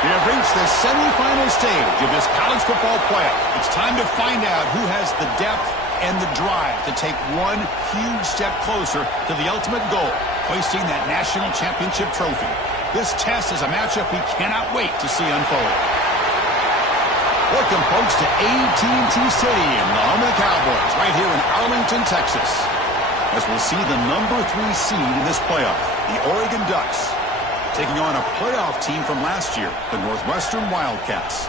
We have reached the semifinal stage of this college football playoff. It's time to find out who has the depth and the drive to take one huge step closer to the ultimate goal, hoisting that national championship trophy. This test is a matchup we cannot wait to see unfold. Welcome, folks, to AT&T Stadium, the home of the Cowboys, right here in Arlington, Texas, as we'll see the number 3 seed in this playoff, the Oregon Ducks, taking on a playoff team from last year, the Northwestern Wildcats.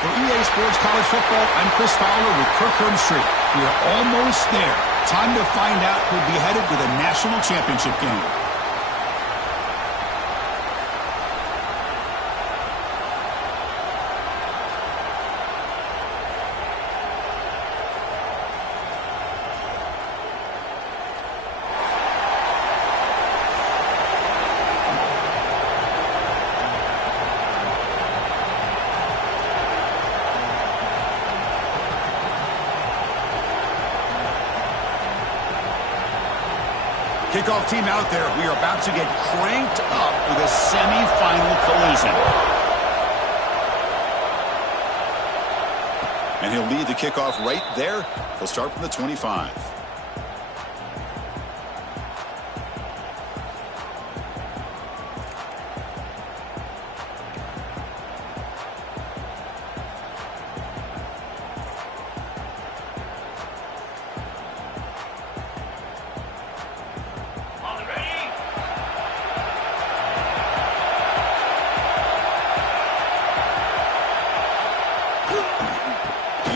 For EA Sports College Football, I'm Chris Fowler with Kirk Herbstreit. We are almost there. Time to find out who'll be headed to the national championship game. Kickoff team out there. We are about to get cranked up with a semifinal collision. And he'll lead the kickoff right there. He'll start from the 25.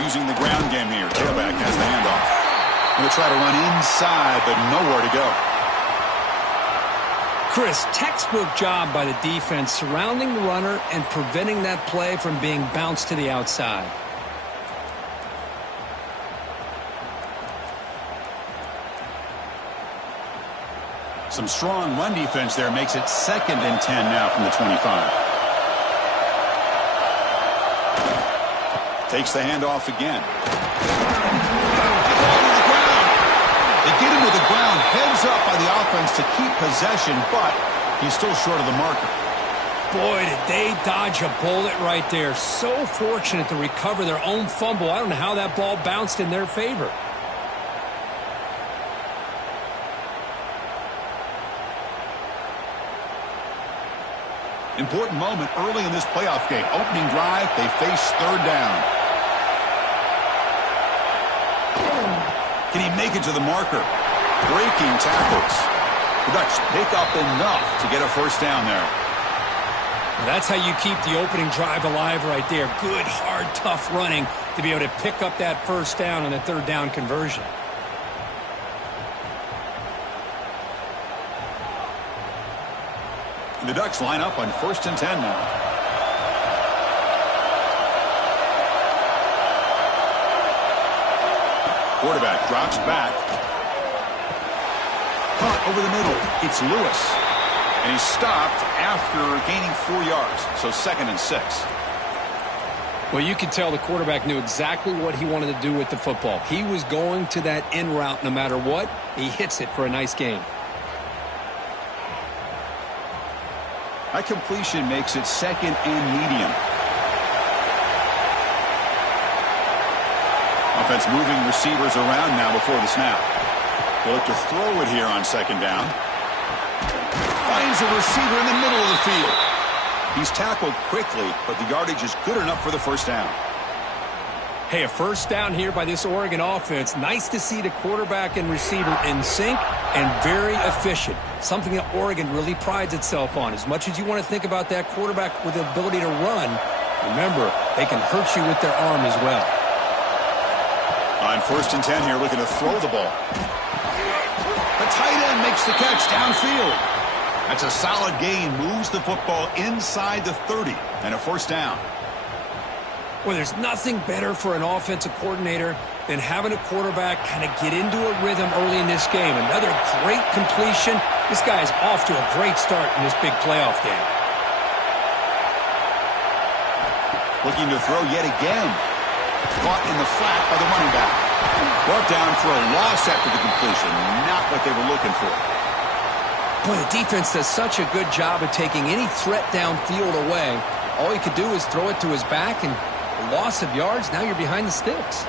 Using the ground game here. Tailback has the handoff. He'll try to run inside, but nowhere to go. Chris, textbook job by the defense surrounding the runner and preventing that play from being bounced to the outside. Some strong run defense there makes it 2nd and 10 now from the 25. Takes the handoff again. The ball to the ground. They get him to the ground. Heads up by the offense to keep possession, but he's still short of the marker. Boy, did they dodge a bullet right there. So fortunate to recover their own fumble. I don't know how that ball bounced in their favor. Important moment early in this playoff game. Opening drive, they face 3rd down. Can he make it to the marker? Breaking tackles. The Ducks pick up enough to get a 1st down there. Well, that's how you keep the opening drive alive right there. Good, hard, tough running to be able to pick up that 1st down on the 3rd down conversion. The Ducks line up on 1st and 10 now. Quarterback drops back. Caught over the middle. It's Lewis. And he's stopped after gaining 4 yards. So 2nd and 6. Well, you could tell the quarterback knew exactly what he wanted to do with the football. He was going to that in route no matter what. He hits it for a nice gain. That completion makes it 2nd and medium. Offense moving receivers around now before the snap. They'll look to throw it here on 2nd down. Finds a receiver in the middle of the field. He's tackled quickly, but the yardage is good enough for the 1st down. Hey, a 1st down here by this Oregon offense. Nice to see the quarterback and receiver in sync and very efficient. Something that Oregon really prides itself on. As much as you want to think about that quarterback with the ability to run, remember, they can hurt you with their arm as well. On 1st and 10 here, looking to throw the ball. The tight end makes the catch downfield. That's a solid gain. Moves the football inside the 30 and a 1st down. Well, there's nothing better for an offensive coordinator than having a quarterback kind of get into a rhythm early in this game. Another great completion. This guy is off to a great start in this big playoff game. Looking to throw yet again. Caught in the flat by the running back. Brought down for a loss after the completion. Not what they were looking for. Boy, the defense does such a good job of taking any threat downfield away. All he could do is throw it to his back, and a loss of yards, now you're behind the sticks.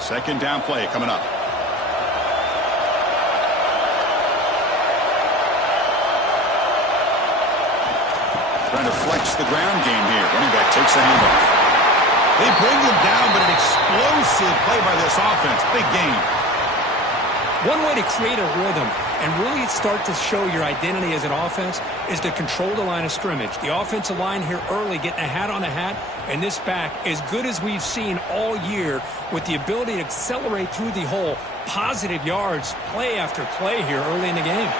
Second down play coming up. Trying to flex the ground game here. Running back takes the handoff. They bring him down, but an explosive play by this offense. Big gain. One way to create a rhythm and really start to show your identity as an offense is to control the line of scrimmage. The offensive line here early getting a hat on a hat, and this back as good as we've seen all year with the ability to accelerate through the hole. Positive yards, play after play here early in the game.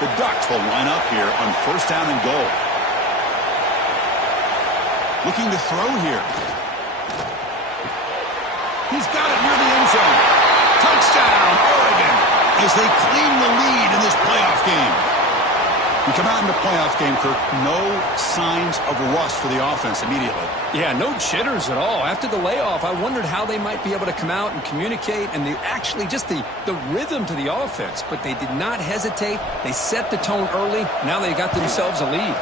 The Ducks will line up here on first down and goal. Looking to throw here. He's got it near the end zone. Touchdown, Oregon, as they claim the lead in this playoff game. We come out in the playoff game, Kirk, no signs of rust for the offense immediately. Yeah, no jitters at all. After the layoff, I wondered how they might be able to come out and communicate, and actually just the rhythm to the offense. But they did not hesitate. They set the tone early. Now they got themselves a lead.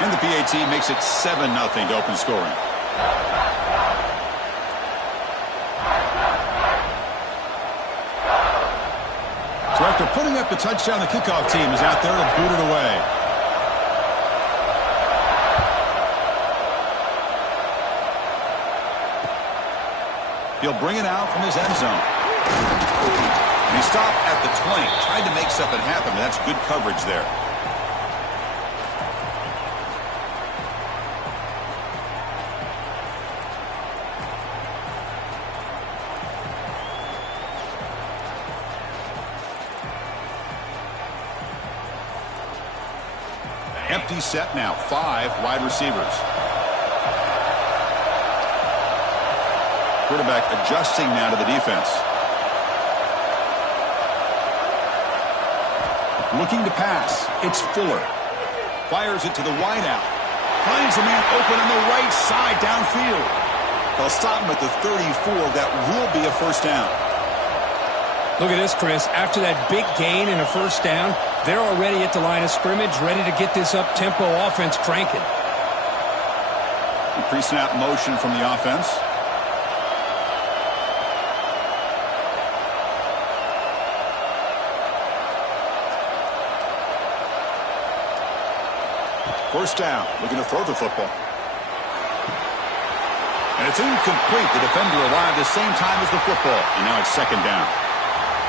And the PAT makes it 7-0 to open scoring. So after putting up the touchdown, the kickoff team is out there to boot it away. He'll bring it out from his end zone. And he stopped at the 20, tried to make something happen, but that's good coverage there. Empty set now, 5 wide receivers. Quarterback adjusting now to the defense. Looking to pass. It's Fuller. Fires it to the wideout. Finds a man open on the right side downfield. They'll stop him at the 34. That will be a first down. Look at this, Chris. After that big gain and a first down, they're already at the line of scrimmage, ready to get this up-tempo offense cranking. Pre-snap motion from the offense. First down, looking to throw the football. And it's incomplete. The defender arrived the same time as the football, and now it's second down.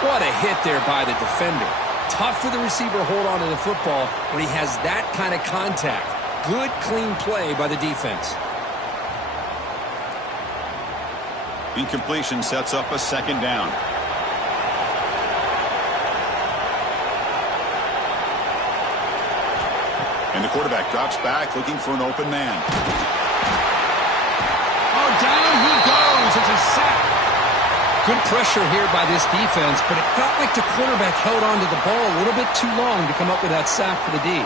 What a hit there by the defender. Tough for the receiver to hold on to the football when he has that kind of contact. Good, clean play by the defense. Incompletion sets up a second down. And the quarterback drops back, looking for an open man. Oh, down he goes. It's a sack. Good pressure here by this defense, but it felt like the quarterback held on to the ball a little bit too long to come up with that sack for the D.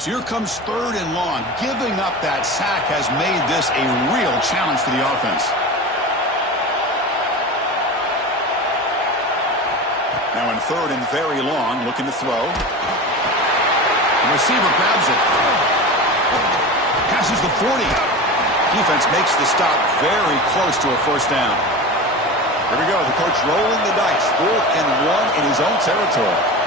So here comes third and long. Giving up that sack has made this a real challenge for the offense. Now in third and very long, looking to throw. The receiver grabs it. Passes the 40. Defense makes the stop very close to a first down. Here we go. The coach rolling the dice. 4th and 1 in his own territory.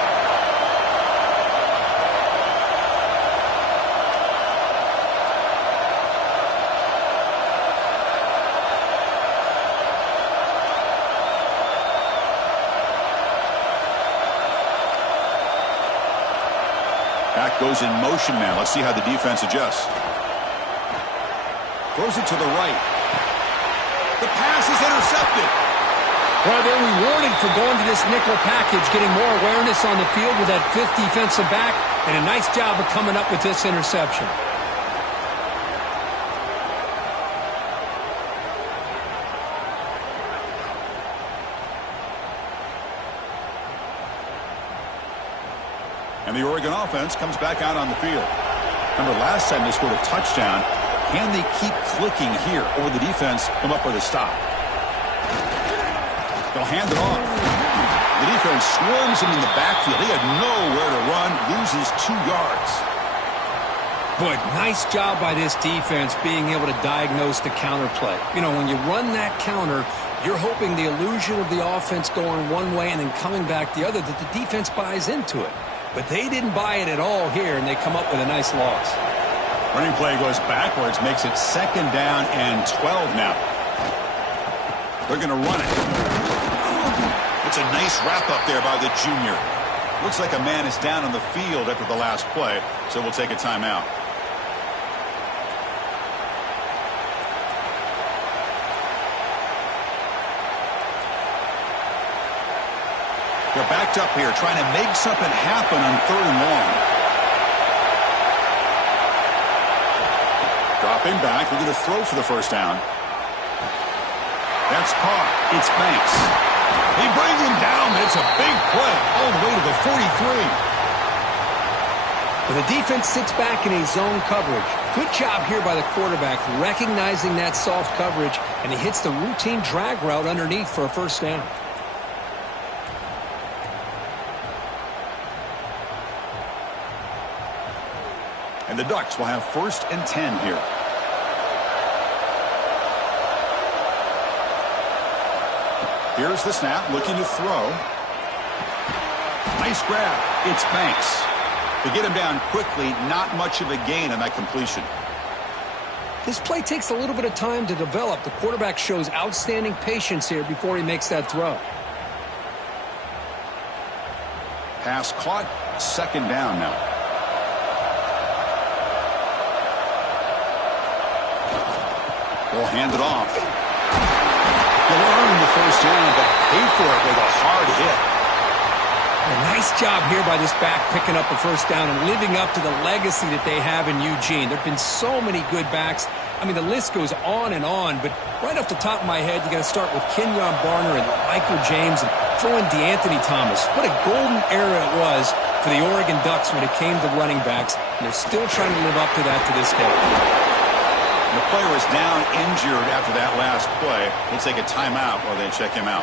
Back goes in motion now. Let's see how the defense adjusts. Throws it to the right. The pass is intercepted. Well, they're rewarded for going to this nickel package, getting more awareness on the field with that 5th defensive back, and a nice job of coming up with this interception. And the Oregon offense comes back out on the field. Remember, last time they scored a touchdown. Can they keep clicking here, or the defense come up with a stop? They'll hand it off. The defense swarms him in the backfield. He had nowhere to run, loses 2 yards. Boy, nice job by this defense being able to diagnose the counter play. You know, when you run that counter, you're hoping the illusion of the offense going one way and then coming back the other, that the defense buys into it. But they didn't buy it at all here, and they come up with a nice loss. Running play goes backwards, makes it 2nd down and 12 now. They're going to run it. It's a nice wrap-up there by the junior. Looks like a man is down on the field after the last play, so we'll take a timeout. They're backed up here, trying to make something happen on 3rd and long. Dropping back, they're going to throw for the 1st down. That's caught. It's Banks. They bring him down, but it's a big play all the way to the 43. Well, the defense sits back in a zone coverage. Good job here by the quarterback, recognizing that soft coverage, and he hits the routine drag route underneath for a 1st down. And the Ducks will have 1st and 10 here. Here's the snap, looking to throw. Nice grab. It's Banks. To get him down quickly, not much of a gain on that completion. This play takes a little bit of time to develop. The quarterback shows outstanding patience here before he makes that throw. Pass caught, 2nd down now. We'll hand it off. He'll earn the 1st down, but pay for it with a hard hit. A nice job here by this back picking up a 1st down and living up to the legacy that they have in Eugene. There have been so many good backs. I mean, the list goes on and on, but right off the top of my head, you got to start with Kenyon Barner and Michael James and throw in DeAnthony Thomas. What a golden era it was for the Oregon Ducks when it came to running backs, and they're still trying to live up to that to this day. The player is down injured after that last play. We'll take a timeout while they check him out.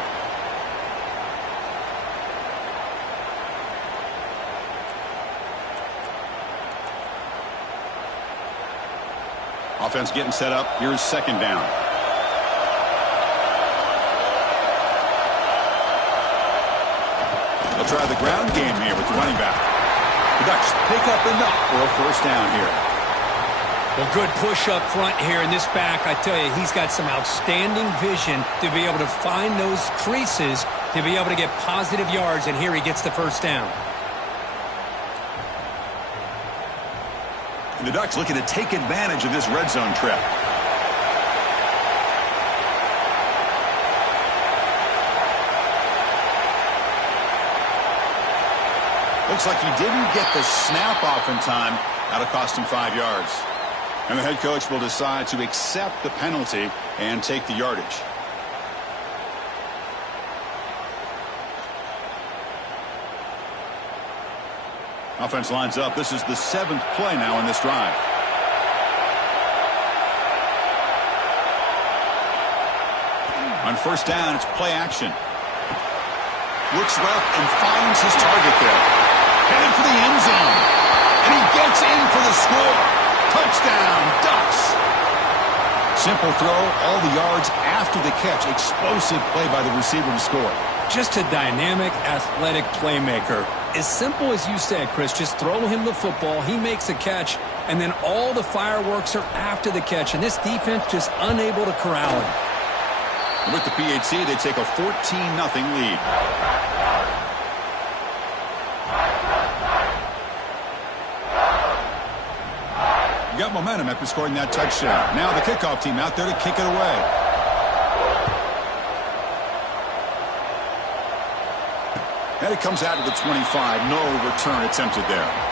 Offense getting set up. Here's 2nd down. They'll try the ground game here with the running back. The Ducks pick up enough for a 1st down here. Well, good push up front here in this back. I tell you, he's got some outstanding vision to be able to find those creases, to be able to get positive yards, and here he gets the 1st down. And the Ducks looking to take advantage of this red zone trip. Looks like he didn't get the snap off in time. That'll cost him 5 yards. And the head coach will decide to accept the penalty and take the yardage. Offense lines up. This is the 7th play now in this drive. On 1st down, it's play action. Looks left and finds his target there. Headed for the end zone. And he gets in for the score. Touchdown, Ducks. Simple throw, all the yards after the catch. Explosive play by the receiver to score. Just a dynamic, athletic playmaker. As simple as you said, Chris, just throw him the football, he makes a catch, and then all the fireworks are after the catch, and this defense just unable to corral him. With the PHC, they take a 14-0 lead. You got momentum after scoring that touchdown. Now the kickoff team out there to kick it away. And it comes out to the 25. No return attempted there.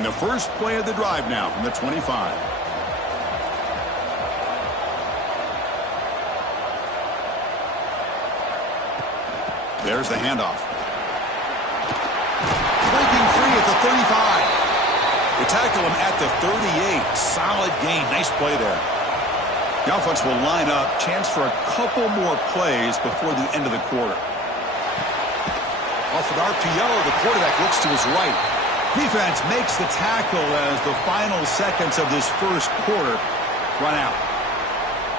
And the first play of the drive now from the 25. There's the handoff. Breaking free at the 35. They tackle him at the 38. Solid gain. Nice play there. The offense will line up. Chance for a couple more plays before the end of the quarter. Off an RPO, the quarterback looks to his right. Defense makes the tackle as the final seconds of this first quarter run out.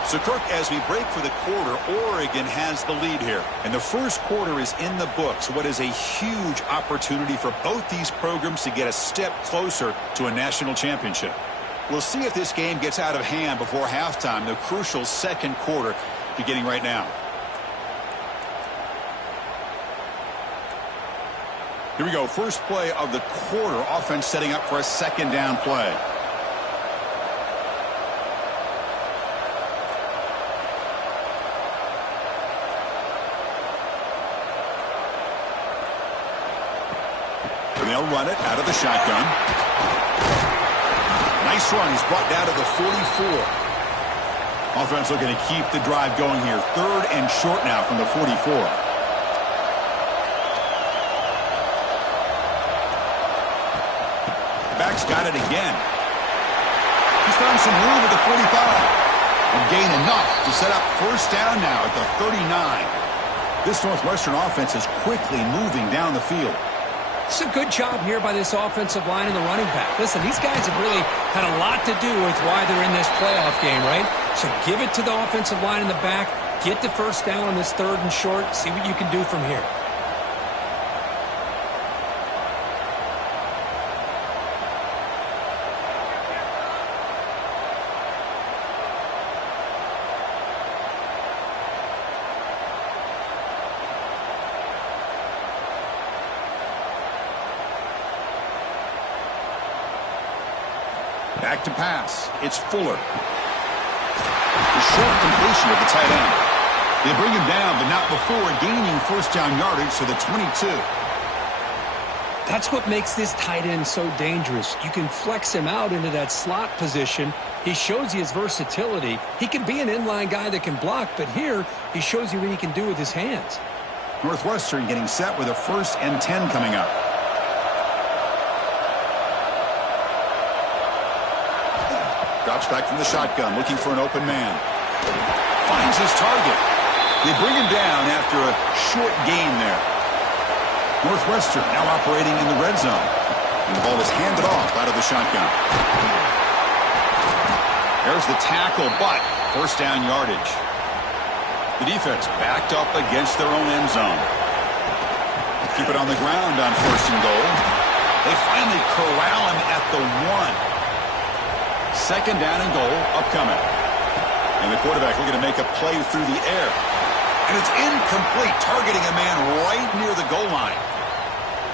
So, Kirk, as we break for the quarter, Oregon has the lead here. And the first quarter is in the books. What is a huge opportunity for both these programs to get a step closer to a national championship. We'll see if this game gets out of hand before halftime, the crucial second quarter beginning right now. Here we go. First play of the quarter. Offense setting up for a second down play. And they'll run it out of the shotgun. Nice run. He's brought down to the 44. Offense looking to keep the drive going here. Third and short now from the 44. Back's got it again. He's found some room at the 45. And gain enough to set up first down now at the 39. This Northwestern offense is quickly moving down the field. It's a good job here by this offensive line and the running back. Listen, these guys have really had a lot to do with why they're in this playoff game, right? So give it to the offensive line in the back. Get the first down on this third and short. See what you can do from here. Back to pass. It's Fuller. A short completion of the tight end. They bring him down, but not before gaining first down yardage to the 22. That's what makes this tight end so dangerous. You can flex him out into that slot position. He shows you his versatility. He can be an inline guy that can block, but here he shows you what he can do with his hands. Northwestern getting set with a 1st and 10 coming up. Drops back from the shotgun, looking for an open man. Finds his target. They bring him down after a short gain there. Northwestern now operating in the red zone. And the ball is handed off out of the shotgun. There's the tackle, but first down yardage. The defense backed up against their own end zone. Keep it on the ground on 1st and goal. They finally corral him at the 1. Second down and goal upcoming. And the quarterback looking to make a play through the air. And it's incomplete, targeting a man right near the goal line.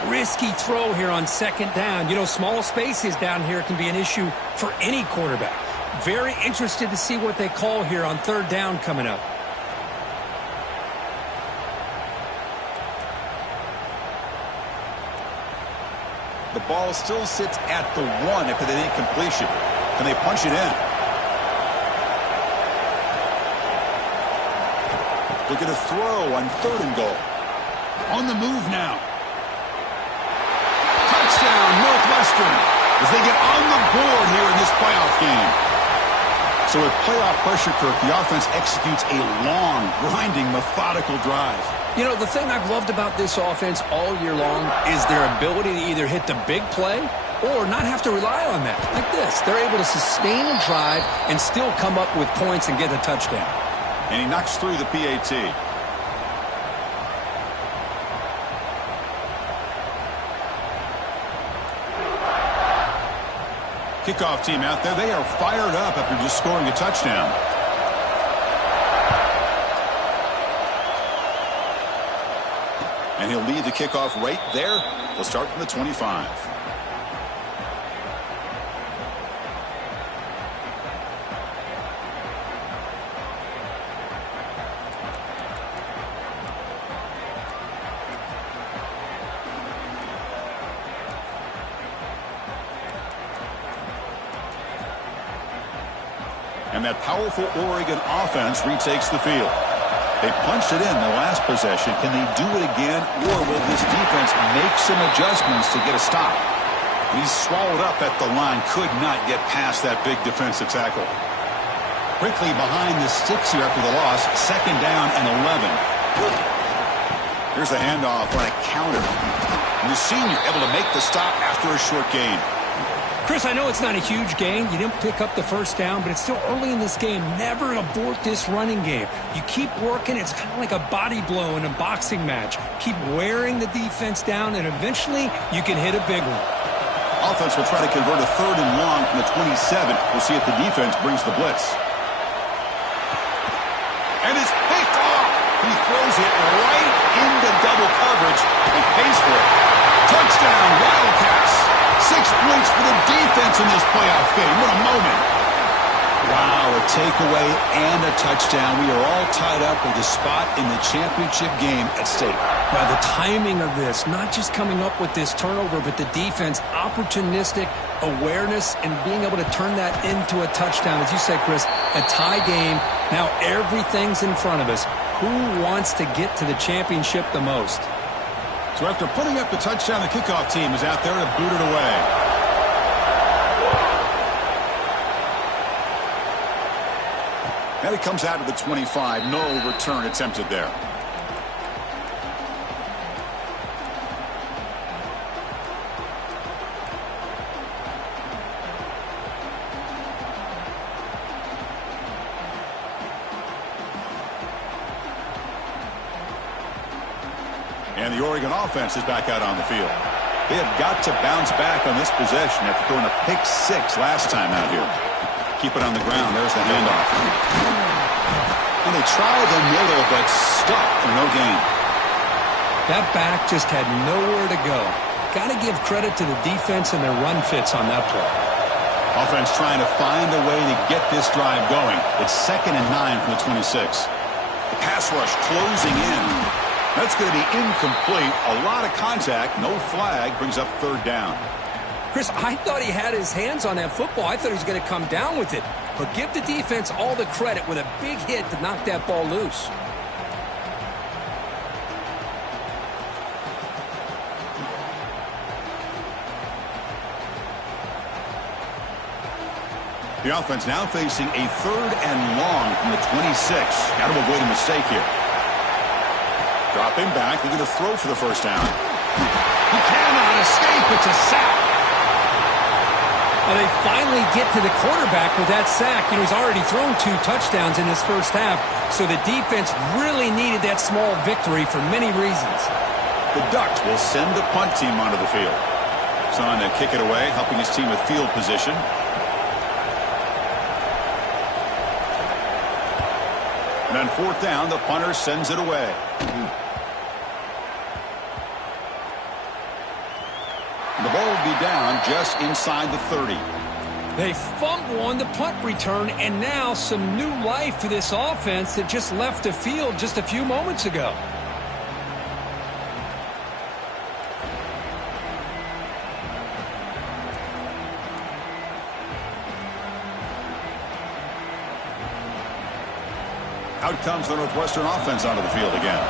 Risky throw here on second down. You know, small spaces down here can be an issue for any quarterback. Very interested to see what they call here on third down coming up. The ball still sits at the 1 after that incompletion. Can they punch it in? Look at a throw on 3rd and goal. On the move now. Touchdown, Northwestern, as they get on the board here in this playoff game. So with playoff pressure, Kirk, the offense executes a long, grinding, methodical drive. You know, the thing I've loved about this offense all year long is their ability to either hit the big play or not have to rely on that. Like this, they're able to sustain a drive and still come up with points and get a touchdown. And he knocks through the PAT. Kickoff team out there, they are fired up after just scoring a touchdown. And he'll lead the kickoff right there. They'll start from the 25. that powerful Oregon offense retakes the field. They punched it in the last possession. Can they do it again, or will this defense make some adjustments to get a stop? He's swallowed up at the line. Could not get past that big defensive tackle. Quickly behind the sticks here after the loss. 2nd down and 11. Here's the handoff on a counter. And the senior able to make the stop after a short gain. Chris, I know it's not a huge gain. You didn't pick up the first down, but it's still early in this game. Never abort this running game. You keep working. It's kind of like a body blow in a boxing match. Keep wearing the defense down, and eventually you can hit a big one. Offense will try to convert a 3rd and long from the 27. We'll see if the defense brings the blitz. And it's picked off. He throws it right into double coverage and pays for it. Touchdown, Wildcats. 6 points for the defense in this playoff game. What a moment. Wow, a takeaway and a touchdown. We are all tied up with a spot in the championship game at stake. Well, the timing of this, not just coming up with this turnover, but the defense, opportunistic awareness, and being able to turn that into a touchdown. As you said, Chris, a tie game. Now everything's in front of us. Who wants to get to the championship the most? So after putting up the touchdown, the kickoff team is out there to boot it away. And it comes out of the 25. No return attempted there. And the Oregon offense is back out on the field. They have got to bounce back on this possession after throwing a pick 6 last time out here. Keep it on the ground. There's the handoff. And they tried the middle, but stuck for no gain. That back just had nowhere to go. Got to give credit to the defense and their run fits on that play. Offense trying to find a way to get this drive going. It's 2nd and 9 from the 26. The pass rush closing in. That's going to be incomplete. A lot of contact. No flag. Brings up 3rd down. Chris, I thought he had his hands on that football. I thought he was going to come down with it. But give the defense all the credit with a big hit to knock that ball loose. The offense now facing a 3rd and long from the 26. Got to avoid a mistake here. Dropping back, they're going to throw for the 1st down. He cannot escape. It's a sack. Well, they finally get to the quarterback with that sack. You know, he's already thrown 2 touchdowns in his first half, so the defense really needed that small victory for many reasons. The Ducks will send the punt team onto the field. It's on to kick it away, helping his team with field position. And on 4th down, the punter sends it away. The ball will be down just inside the 30. They fumble on the punt return, and now some new life for this offense that just left the field just a few moments ago. Out comes the Northwestern offense onto the field again.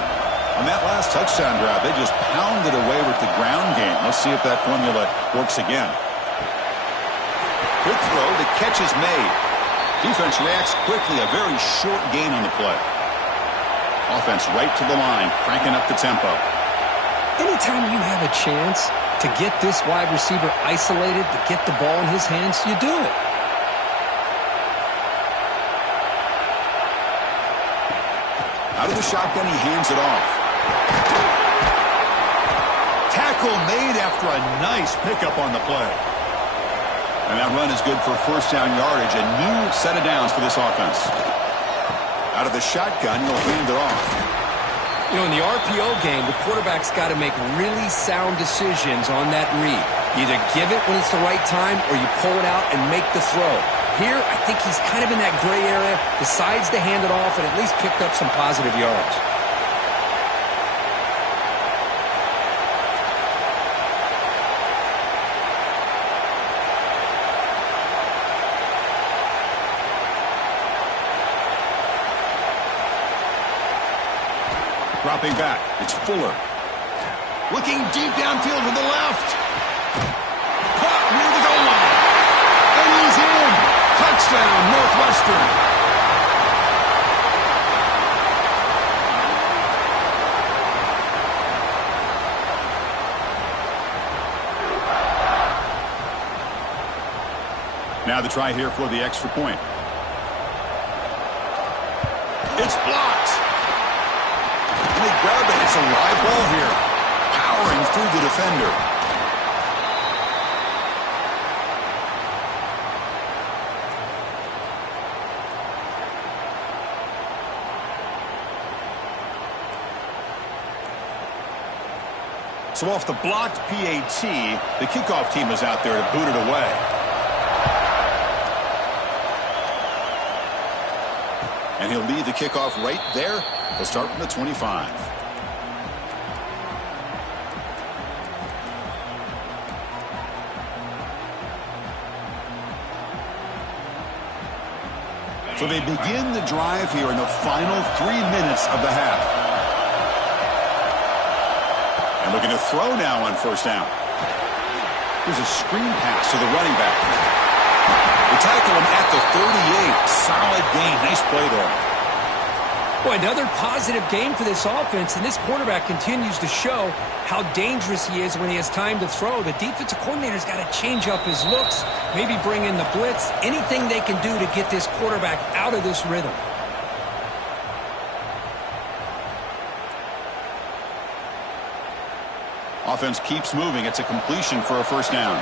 On that last touchdown drive, they just pounded away with the ground game. Let's see if that formula works again. Quick throw, the catch is made. Defense reacts quickly, a very short gain on the play. Offense right to the line, cranking up the tempo. Anytime you have a chance to get this wide receiver isolated, to get the ball in his hands, you do it. Out of the shotgun, he hands it off. Tackle made after a nice pickup on the play. And that run is good for 1st down yardage. A new set of downs for this offense. Out of the shotgun, he'll hand it off. You know, in the RPO game, the quarterback's got to make really sound decisions on that read. You either give it when it's the right time or you pull it out and make the throw. Here, I think he's kind of in that gray area, decides to hand it off and at least picked up some positive yards. Dropping back, it's Fuller. Looking deep downfield to the left. Caught near the goal line. And he's in. Touchdown, Northwestern. Now the try here for the extra point. It's blocked. And they grab it. It's a live ball here. Powering through the defender. So off the blocked PAT, the kickoff team is out there to boot it away. And he'll lead the kickoff right there. He'll start from the 25. So they begin the drive here in the final 3 minutes of the half. And looking to throw now on first down. Here's a screen pass to the running back. They tackle him at the 38. Solid gain. Nice play there. Boy, another positive game for this offense, and this quarterback continues to show how dangerous he is when he has time to throw. The defensive coordinator's got to change up his looks, maybe bring in the blitz, anything they can do to get this quarterback out of this rhythm. Offense keeps moving. It's a completion for a first down.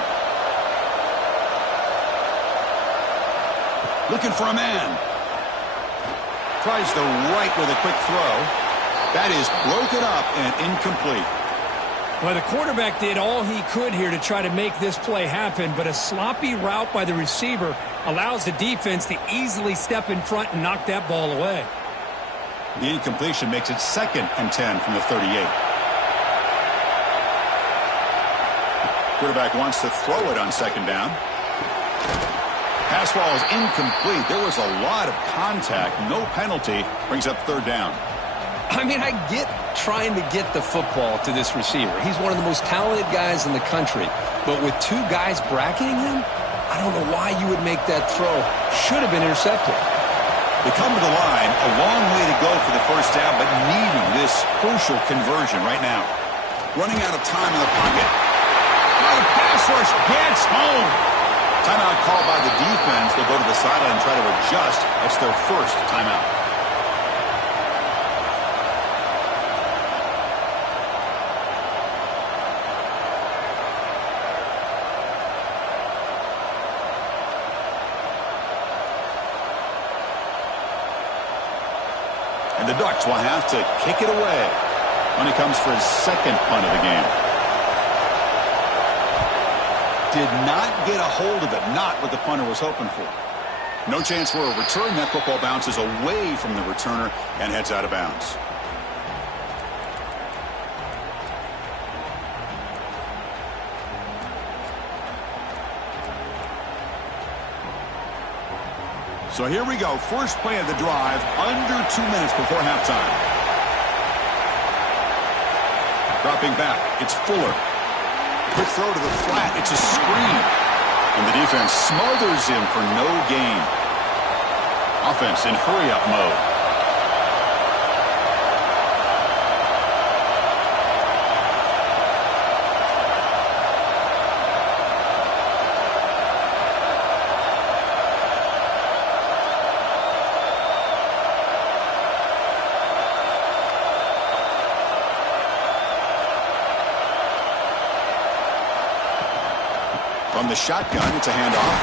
Looking for a man. Tries the right with a quick throw. That is broken up and incomplete. Well, the quarterback did all he could here to try to make this play happen, but a sloppy route by the receiver allows the defense to easily step in front and knock that ball away. The incompletion makes it 2nd and 10 from the 38. Quarterback wants to throw it on 2nd down. Pass ball is incomplete. There was a lot of contact. No penalty. Brings up 3rd down. I mean, I get trying to get the football to this receiver. He's one of the most talented guys in the country. But with 2 guys bracketing him, I don't know why you would make that throw. Should have been intercepted. They come to the line. A long way to go for the first down, but needing this crucial conversion right now. Running out of time in the pocket. Oh, the pass rush gets home. Timeout called by the defense. They'll go to the sideline and try to adjust. That's their first timeout. And the Ducks will have to kick it away when he comes for his 2nd punt of the game. Did not get a hold of it. Not what the punter was hoping for. No chance for a return. That football bounces away from the returner and heads out of bounds. So here we go. First play of the drive. Under 2 minutes before halftime. Dropping back. It's Fuller. Quick throw to the flat. It's a screen. And the defense smothers him for no gain. Offense in hurry-up mode. From the shotgun, it's a handoff.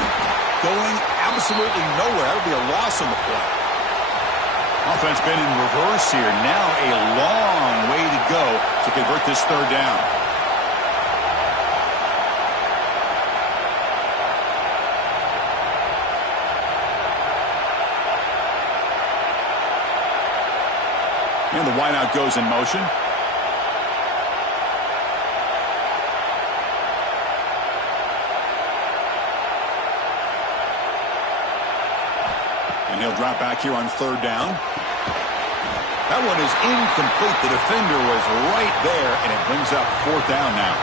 Going absolutely nowhere. That would be a loss on the play. Offense been in reverse here. Now a long way to go to convert this 3rd down. And the wideout goes in motion. And he'll drop back here on 3rd down. That one is incomplete. The defender was right there, and it brings up 4th down now.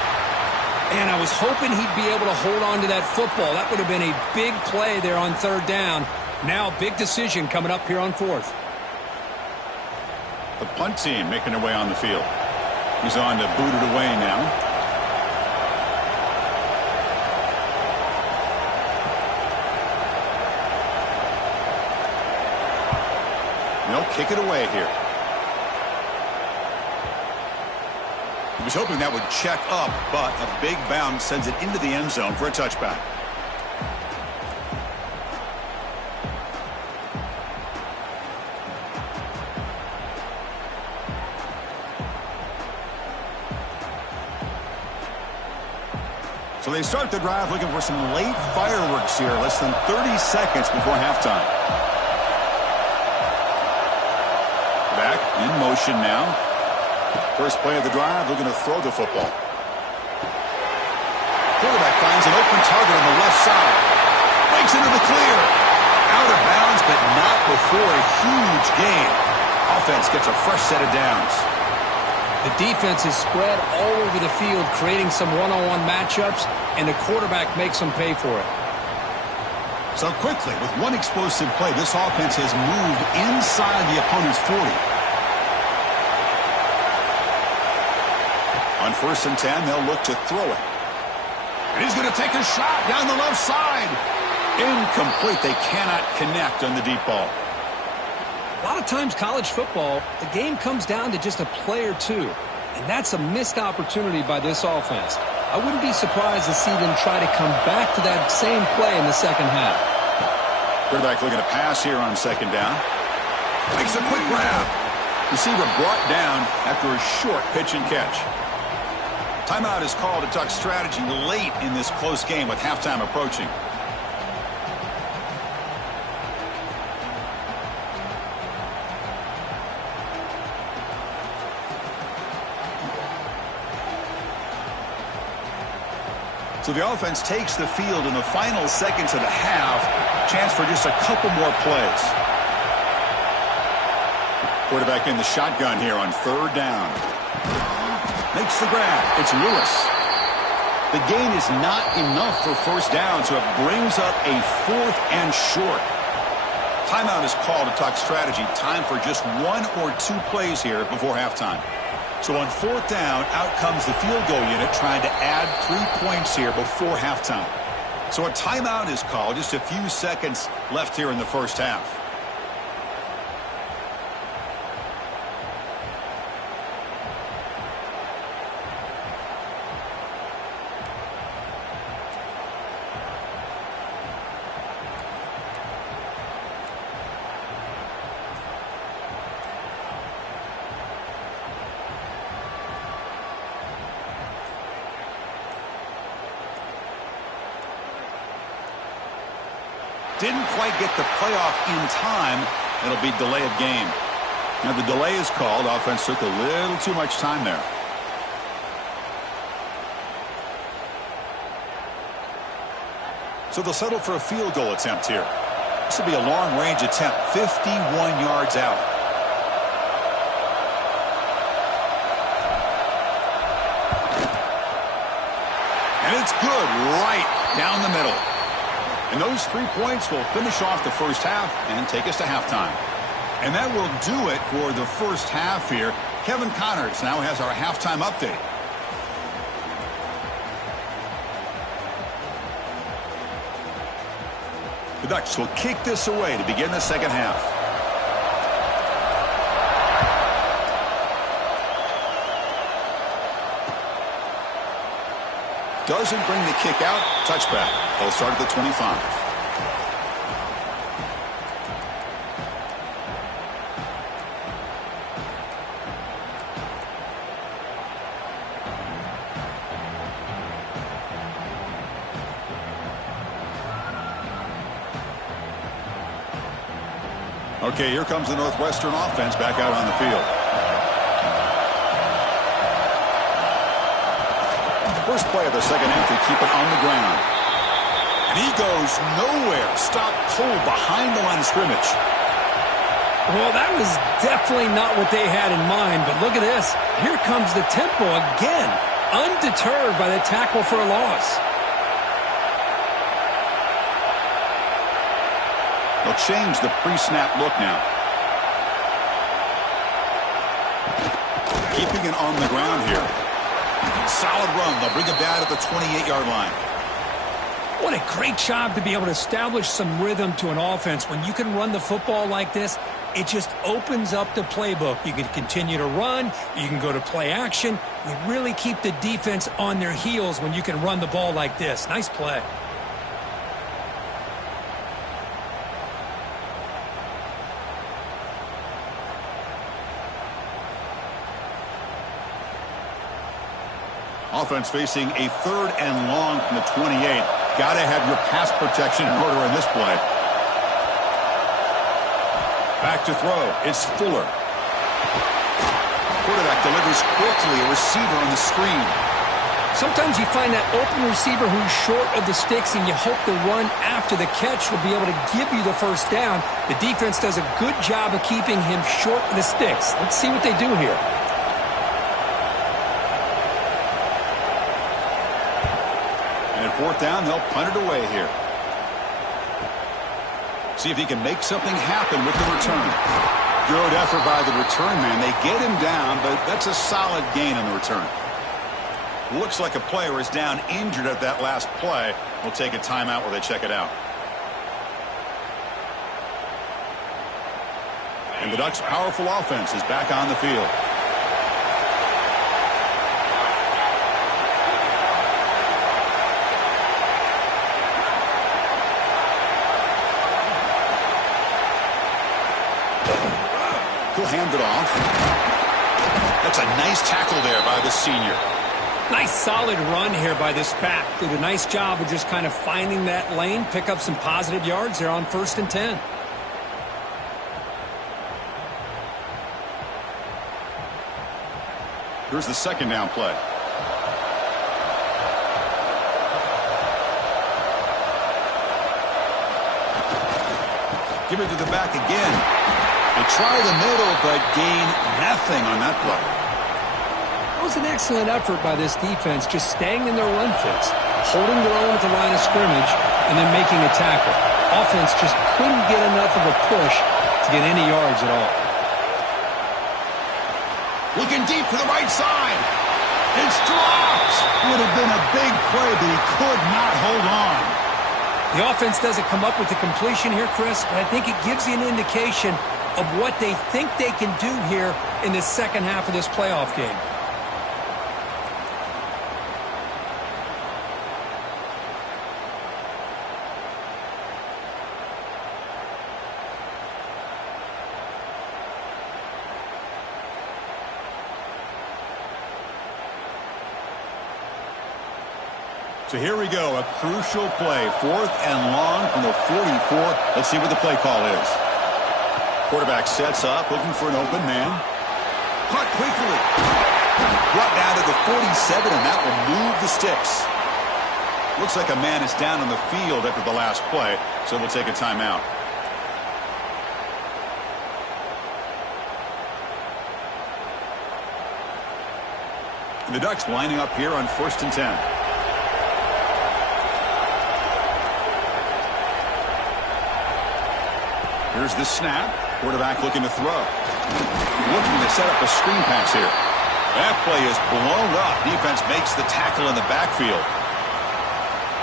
And I was hoping he'd be able to hold on to that football. That would have been a big play there on 3rd down. Now, big decision coming up here on 4th. The punt team making their way on the field. He's on to boot it away now. They'll kick it away here. He was hoping that would check up, but a big bounce sends it into the end zone for a touchback. So they start the drive looking for some late fireworks here, less than 30 seconds before halftime. Back in motion now. First play of the drive, looking to throw the football. Quarterback finds an open target on the left side. Breaks into the clear. Out of bounds, but not before a huge gain. Offense gets a fresh set of downs. The defense is spread all over the field, creating some one-on-one matchups, and the quarterback makes them pay for it. So quickly, with one explosive play, this offense has moved inside the opponent's 40. On 1st and 10, they'll look to throw it. And he's going to take a shot down the left side. Incomplete. They cannot connect on the deep ball. A lot of times college football, the game comes down to just a play or two. And that's a missed opportunity by this offense. I wouldn't be surprised to see them try to come back to that same play in the second half. Quarterback looking to pass here on 2nd down. Makes a quick grab. Receiver brought down after a short pitch and catch. Timeout is called to Duck strategy late in this close game with halftime approaching. So the offense takes the field in the final seconds of the half. Chance for just a couple more plays. Quarterback in the shotgun here on 3rd down. Makes the grab. It's Lewis. The gain is not enough for 1st down, so it brings up a 4th and short. Timeout is called to talk strategy. Time for just 1 or 2 plays here before halftime. So on 4th down, out comes the field goal unit trying to add 3 points here before halftime. So a timeout is called. Just a few seconds left here in the first half. Didn't quite get the playoff in time. It'll be delay of game. Now the delay is called. Offense took a little too much time there. So they'll settle for a field goal attempt here. This will be a long-range attempt, 51 yards out. And it's good right down the middle. And those 3 points will finish off the first half and take us to halftime. And that will do it for the first half here. Kevin Connors now has our halftime update. The Ducks will kick this away to begin the second half. Doesn't bring the kick out. Touchback. They'll start at the 25. Okay, here comes the Northwestern offense back out on the field. First play of the second half to keep it on the ground. And he goes nowhere. Stopped cold behind the line of scrimmage. Well, that was definitely not what they had in mind, but look at this. Here comes the tempo again, undeterred by the tackle for a loss. They'll change the pre-snap look now. Keeping it on the ground here. Solid run. They'll bring it down at the 28-yard line. What a great job to be able to establish some rhythm to an offense. When you can run the football like this, it just opens up the playbook. You can continue to run. You can go to play action. You really keep the defense on their heels when you can run the ball like this. Nice play. Offense facing a 3rd and long from the 28. Got to have your pass protection in order in this play. Back to throw. It's Fuller. Quarterback delivers quickly. A receiver on the screen. Sometimes you find that open receiver who's short of the sticks, and you hope the run after the catch will be able to give you the first down. The defense does a good job of keeping him short of the sticks. Let's see what they do here. And at 4th down, they'll punt it away here. See if he can make something happen with the return. Good effort by the return man. They get him down, but that's a solid gain on the return. Looks like a player is down injured at that last play. We'll take a timeout while they check it out. And the Ducks' powerful offense is back on the field. He'll hand it off. That's a nice tackle there by the senior. Nice solid run here by this back. Did a nice job of just kind of finding that lane, pick up some positive yards there on 1st and 10. Here's the 2nd down play. Give it to the back again. They try the middle, but gain nothing on that play. That was an excellent effort by this defense, just staying in their run fits, holding their own at the line of scrimmage, and then making a tackle. Offense just couldn't get enough of a push to get any yards at all. Looking deep to the right side. It's dropped. Would have been a big play, but he could not hold on. The offense doesn't come up with the completion here, Chris, but I think it gives you an indication of what they think they can do here in the second half of this playoff game. So here we go, a crucial play. 4th and long from the 44. Let's see what the play call is. Quarterback sets up, looking for an open man. Punt quickly. Brought down to the 47, and that will move the sticks. Looks like a man is down on the field after the last play, so we'll take a timeout. And the Ducks lining up here on 1st and 10. Here's the snap. Quarterback looking to throw. Looking to set up a screen pass here. That play is blown up. Defense makes the tackle in the backfield.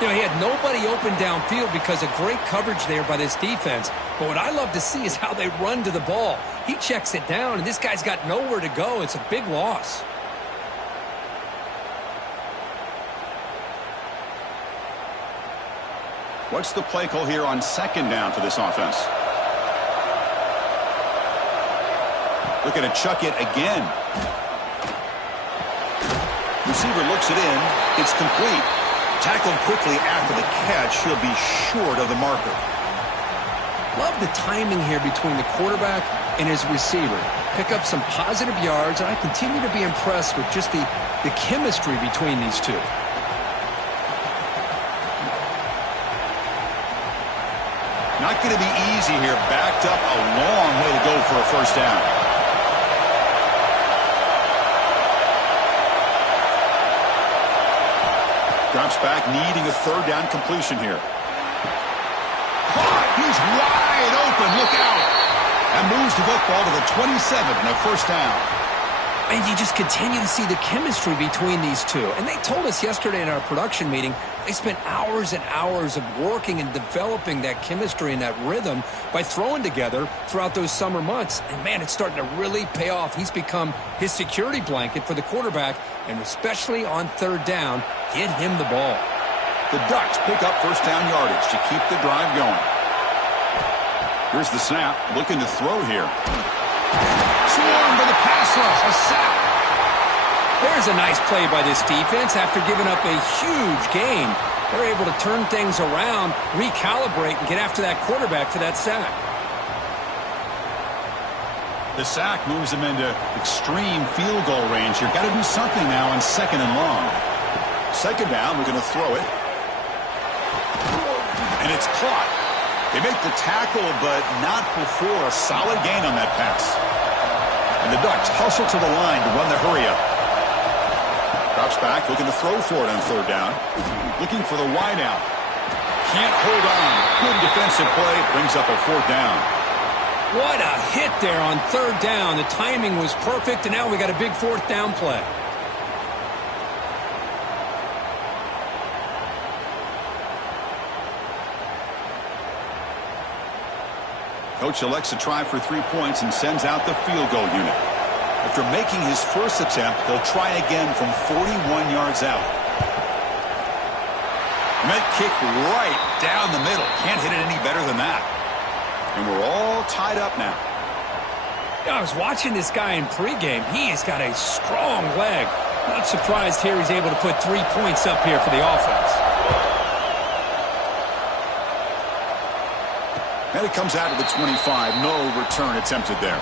You know, he had nobody open downfield because of great coverage there by this defense. But what I love to see is how they run to the ball. He checks it down, and this guy's got nowhere to go. It's a big loss. What's the play call here on 2nd down for this offense? Looking to chuck it again. Receiver looks it in. It's complete. Tackled quickly after the catch. He'll be short of the marker. Love the timing here between the quarterback and his receiver. Pick up some positive yards, and I continue to be impressed with just the chemistry between these two. Not going to be easy here. Backed up a long way to go for a first down. Drops back, needing a third down completion here. Caught! He's wide open. Look out. And moves the football to the 27 and a first down. And you just continue to see the chemistry between these two. And they told us yesterday in our production meeting, they spent hours and hours of working and developing that chemistry and that rhythm by throwing together throughout those summer months. And, man, it's starting to really pay off. He's become his security blanket for the quarterback, and especially on third down, get him the ball. The Ducks pick up first down yardage to keep the drive going. Here's the snap, looking to throw here. Swarmed by the pass rush, a sack. There's a nice play by this defense. After giving up a huge gain, they're able to turn things around, recalibrate, and get after that quarterback for that sack. The sack moves him into extreme field goal range here. Got to do something now on second and long. Second down, we're going to throw it. And it's caught. They make the tackle, but not before a solid gain on that pass. And the Ducks hustle to the line to run the hurry-up. Drops back, looking to throw for it on third down. Looking for the wideout. Can't hold on. Good defensive play. Brings up a fourth down. What a hit there on third down. The timing was perfect, and now we got a big fourth down play. Coach elects to try for 3 points and sends out the field goal unit. After making his first attempt, they'll try again from 41 yards out. Met kick right down the middle. Can't hit it any better than that. And we're all tied up now. I was watching this guy in pregame. He has got a strong leg. Not surprised here he's able to put 3 points up here for the offense. And it comes out of the 25. No return attempted there.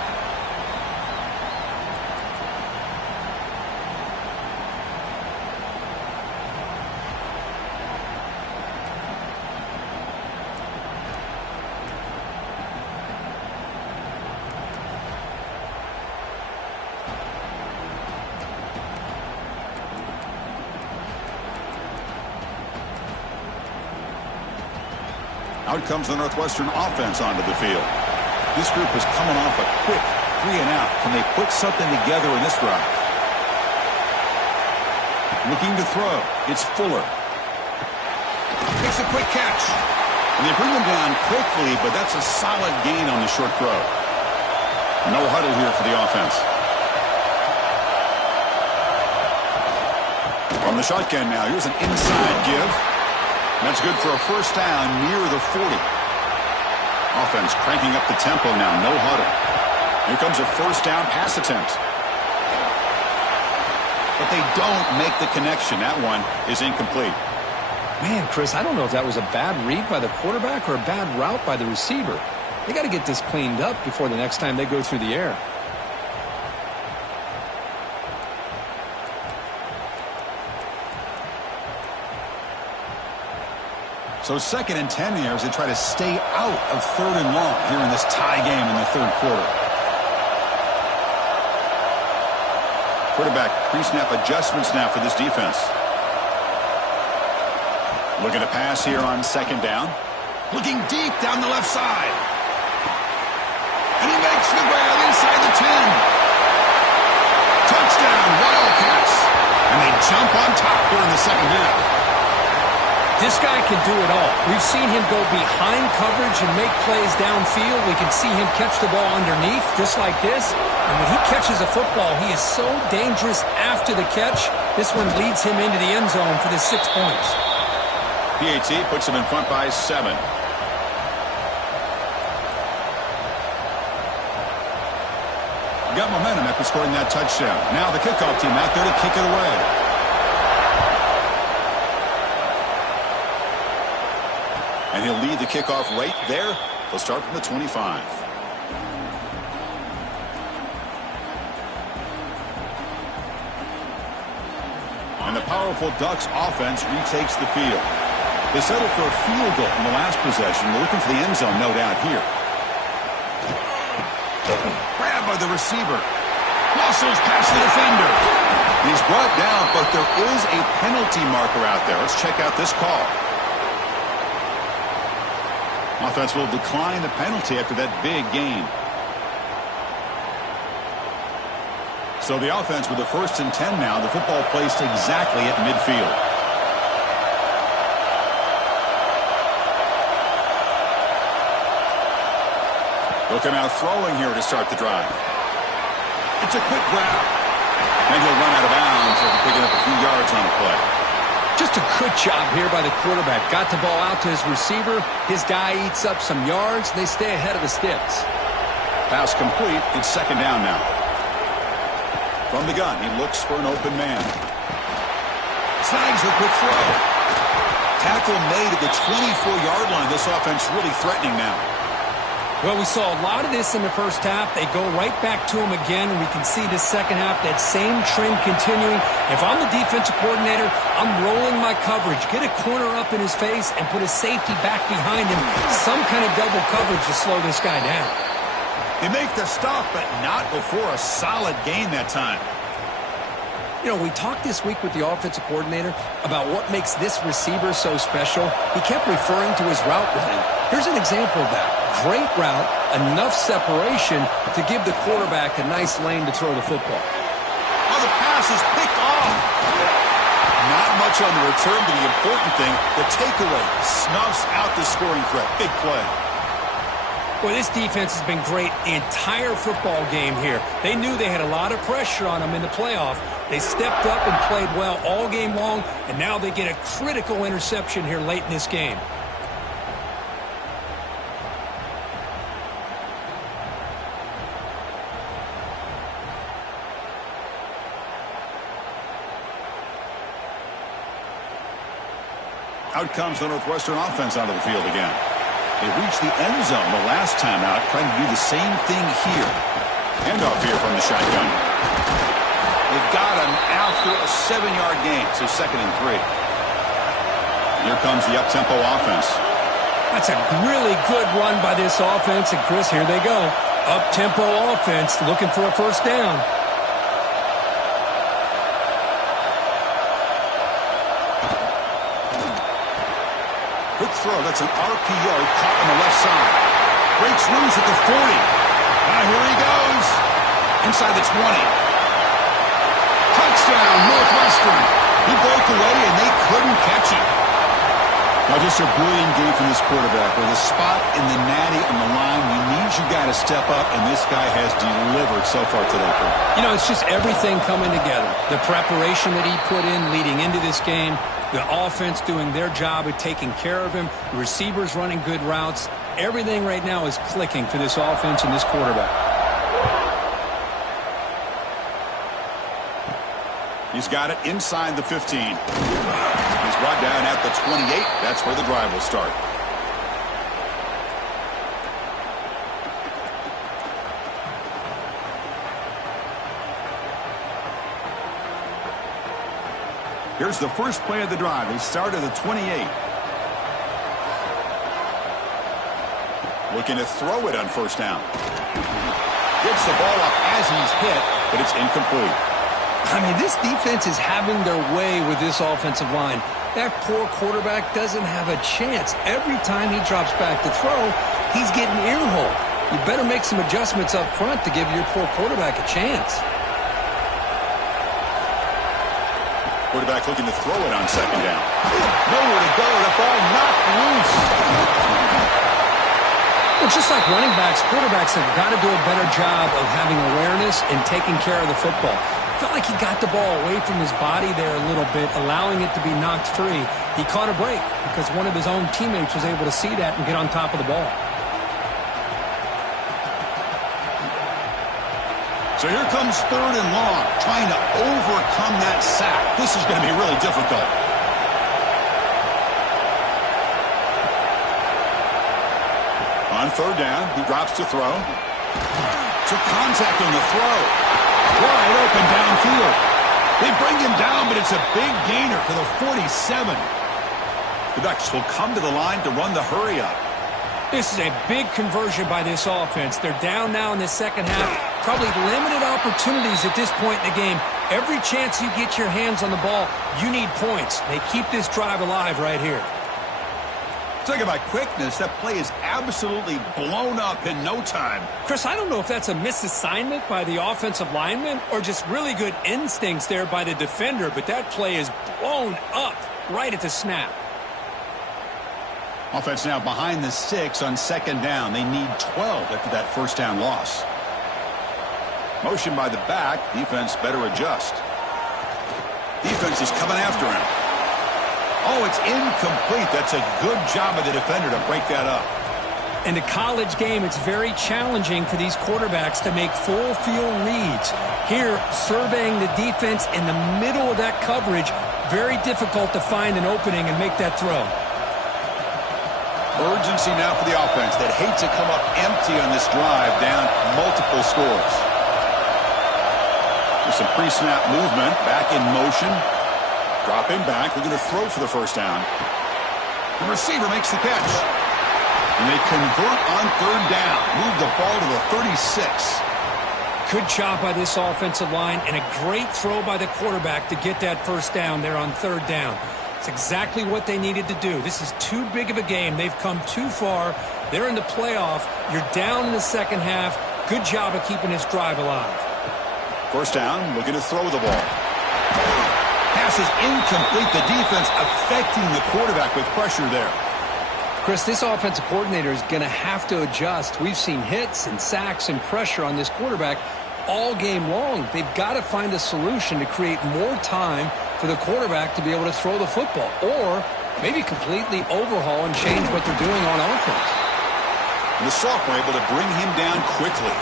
Out comes the Northwestern offense onto the field. This group is coming off a quick 3 and out. Can they put something together in this drive? Looking to throw. It's Fuller. Makes a quick catch. And they bring him down quickly, but that's a solid gain on the short throw. No huddle here for the offense. From the shotgun now, here's an inside give. That's good for a first down near the 40. Offense cranking up the tempo now. No huddle. Here comes a first down pass attempt. But they don't make the connection. That one is incomplete. Man, Chris, I don't know if that was a bad read by the quarterback or a bad route by the receiver. They got to get this cleaned up before the next time they go through the air. So 2nd and 10 here as they try to stay out of 3rd and long here in this tie game in the 3rd quarter. Quarterback pre-snap adjustments now for this defense. Looking to pass here on 2nd down. Looking deep down the left side. And he makes the grab inside the 10. Touchdown, Wildcats. And they jump on top here in the 2nd half. This guy can do it all. We've seen him go behind coverage and make plays downfield. We can see him catch the ball underneath, just like this. And when he catches a football, he is so dangerous after the catch. This one leads him into the end zone for the 6 points. PAT puts him in front by 7. Got momentum after scoring that touchdown. Now the kickoff team out there to kick it away. And he'll lead the kickoff right there. They'll start from the 25. And the powerful Ducks offense retakes the field. They settled for a field goal in the last possession. They're looking for the end zone, no doubt, here. Grabbed by the receiver. Muscles past the defender. He's brought down, but there is a penalty marker out there. Let's check out this call. Offense will decline the penalty after that big gain. So the offense with the 1st and 10 now. The football placed exactly at midfield. They'll come out throwing here to start the drive. It's a quick grab. And he'll run out of bounds after picking up a few yards on the play. Just a good job here by the quarterback. Got the ball out to his receiver. His guy eats up some yards. They stay ahead of the sticks. Pass complete. It's 2nd down now. From the gun, he looks for an open man. Snags the quick throw. Tackle made at the 24-yard line. This offense really threatening now. Well, we saw a lot of this in the first half. They go right back to him again, and we can see the second half, that same trend continuing. If I'm the defensive coordinator, I'm rolling my coverage. Get a corner up in his face and put a safety back behind him. Some kind of double coverage to slow this guy down. They make the stop, but not before a solid gain that time. You know, we talked this week with the offensive coordinator about what makes this receiver so special. He kept referring to his route running. Here's an example of that. Great route, enough separation to give the quarterback a nice lane to throw the football. Oh, the pass is picked off. Not much on the return, but the important thing, the takeaway snuffs out the scoring threat. Big play. Boy, this defense has been great the entire football game here. They knew they had a lot of pressure on them in the playoff. They stepped up and played well all game long, and now they get a critical interception here late in this game. Out comes the Northwestern offense onto the field again. They reached the end zone the last time out, trying to do the same thing here. Handoff here from the shotgun. They've got him after a 7-yard gain, so 2nd and 3. Here comes the up-tempo offense. That's a really good run by this offense, and Chris, here they go. Up-tempo offense looking for a 1st down. Quick throw. That's an RPO caught on the left side. Breaks loose at the 40. Now here he goes. Inside the 20. Touchdown, Northwestern. He broke away, and they couldn't catch him. Now, just a brilliant game from this quarterback. With a spot in the natty on the line, you need your guy to step up, and this guy has delivered so far today. You know, it's just everything coming together. The preparation that he put in leading into this game, the offense doing their job of taking care of him, the receivers running good routes. Everything right now is clicking for this offense and this quarterback. He's got it inside the 15. He's brought down at the 28. That's where the drive will start. Here's the first play of the drive. They start at the 28. Looking to throw it on 1st down. Gets the ball up as he's hit, but it's incomplete. I mean, this defense is having their way with this offensive line. That poor quarterback doesn't have a chance. Every time he drops back to throw, he's getting earholed. You better make some adjustments up front to give your poor quarterback a chance. Quarterback looking to throw it on 2nd down. Nowhere to go. The ball knocked loose. Well, just like running backs, quarterbacks have got to do a better job of having awareness and taking care of the football. Felt like he got the ball away from his body there a little bit, allowing it to be knocked free. He caught a break because one of his own teammates was able to see that and get on top of the ball. So here comes 3rd and long, trying to overcome that sack. This is going to be really difficult. On 3rd down, he drops to throw. Took contact on the throw. Wide open downfield. They bring him down, but it's a big gainer for the 47. The Ducks will come to the line to run the hurry up. This is a big conversion by this offense. They're down now in the second half. Probably limited opportunities at this point in the game. Every chance you get your hands on the ball, you need points. They keep this drive alive right here. Talk about quickness. That play is absolutely blown up in no time. Chris, I don't know if that's a misassignment by the offensive lineman or just really good instincts there by the defender, but that play is blown up right at the snap. Offense now behind the 6 on second down. They need 12 after that first down loss. Motion by the back. Defense better adjust. Defense is coming after him. Oh, it's incomplete. That's a good job of the defender to break that up. In a college game, it's very challenging for these quarterbacks to make full field reads. Here, surveying the defense in the middle of that coverage, very difficult to find an opening and make that throw. Urgency now for the offense that hates to come up empty on this drive, down multiple scores. With some pre-snap movement, back in motion. Dropping back, they're going to throw for the first down. The receiver makes the catch. And they convert on third down. Move the ball to the 36. Good job by this offensive line and a great throw by the quarterback to get that first down there on third down. It's exactly what they needed to do. This is too big of a game. They've come too far. They're in the playoff. You're down in the second half. Good job of keeping this drive alive. First down, looking to throw the ball. Pass is incomplete. The defense affecting the quarterback with pressure there. Chris, this offensive coordinator is going to have to adjust. We've seen hits and sacks and pressure on this quarterback all game long. They've got to find a solution to create more time for the quarterback to be able to throw the football, or maybe completely overhaul and change what they're doing on offense. And the sophomore able to bring him down quickly.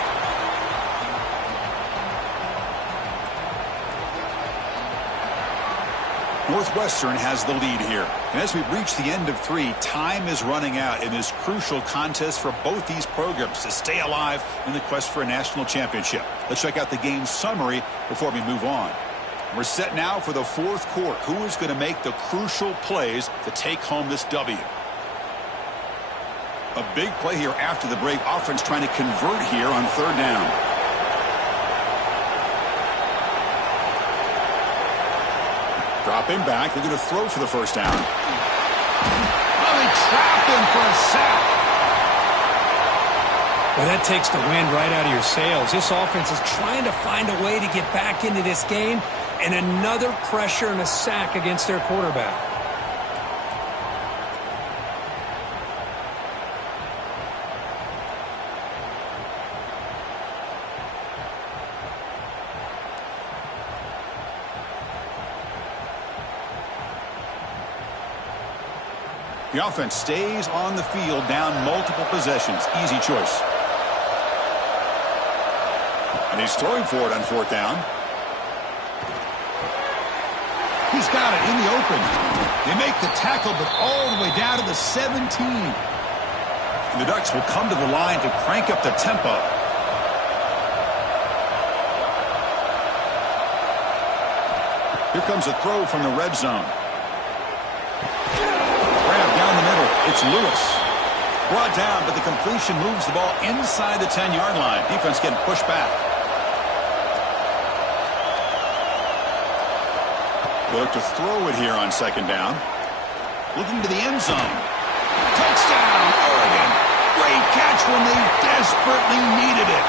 Northwestern has the lead here. And as we reach the end of 3, time is running out in this crucial contest for both these programs to stay alive in the quest for a national championship. Let's check out the game summary before we move on. We're set now for the fourth quarter. Who is going to make the crucial plays to take home this W? A big play here after the break. Offense trying to convert here on third down. Dropping back. They're going to throw for the first down. Oh, they trapped him for a sack. Well, that takes the wind right out of your sails. This offense is trying to find a way to get back into this game, and another pressure and a sack against their quarterback. The offense stays on the field, down multiple possessions. Easy choice. And he's throwing for it on fourth down. He's got it in the open. They make the tackle, but all the way down to the 17. And the Ducks will come to the line to crank up the tempo. Here comes a throw from the red zone. Down the middle, it's Lewis. Brought down, but the completion moves the ball inside the 10-yard line. Defense getting pushed back. They look to throw it here on second down. Looking to the end zone. Touchdown, Oregon. Great catch when they desperately needed it.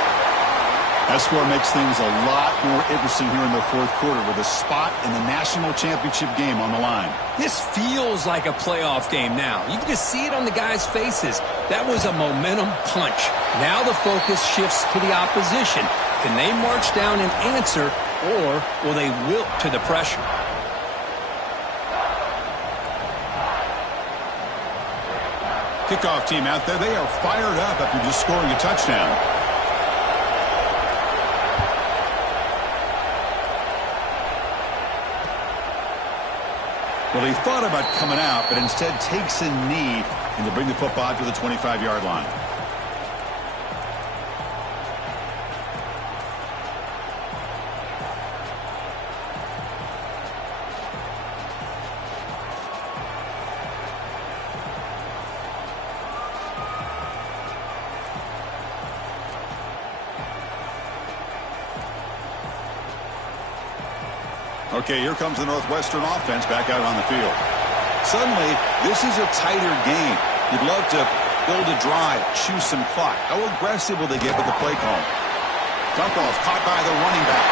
That score makes things a lot more interesting here in the fourth quarter with a spot in the national championship game on the line. This feels like a playoff game now. You can just see it on the guys' faces. That was a momentum punch. Now the focus shifts to the opposition. Can they march down and answer, or will they wilt to the pressure? Kickoff team out there. They are fired up after just scoring a touchdown. Well, he thought about coming out, but instead takes a knee and to bring the football to the 25-yard line. Okay, here comes the Northwestern offense back out on the field. Suddenly, this is a tighter game. You'd love to build a drive, choose some clock. How aggressive will they get with the play call? Dump off caught by the running back.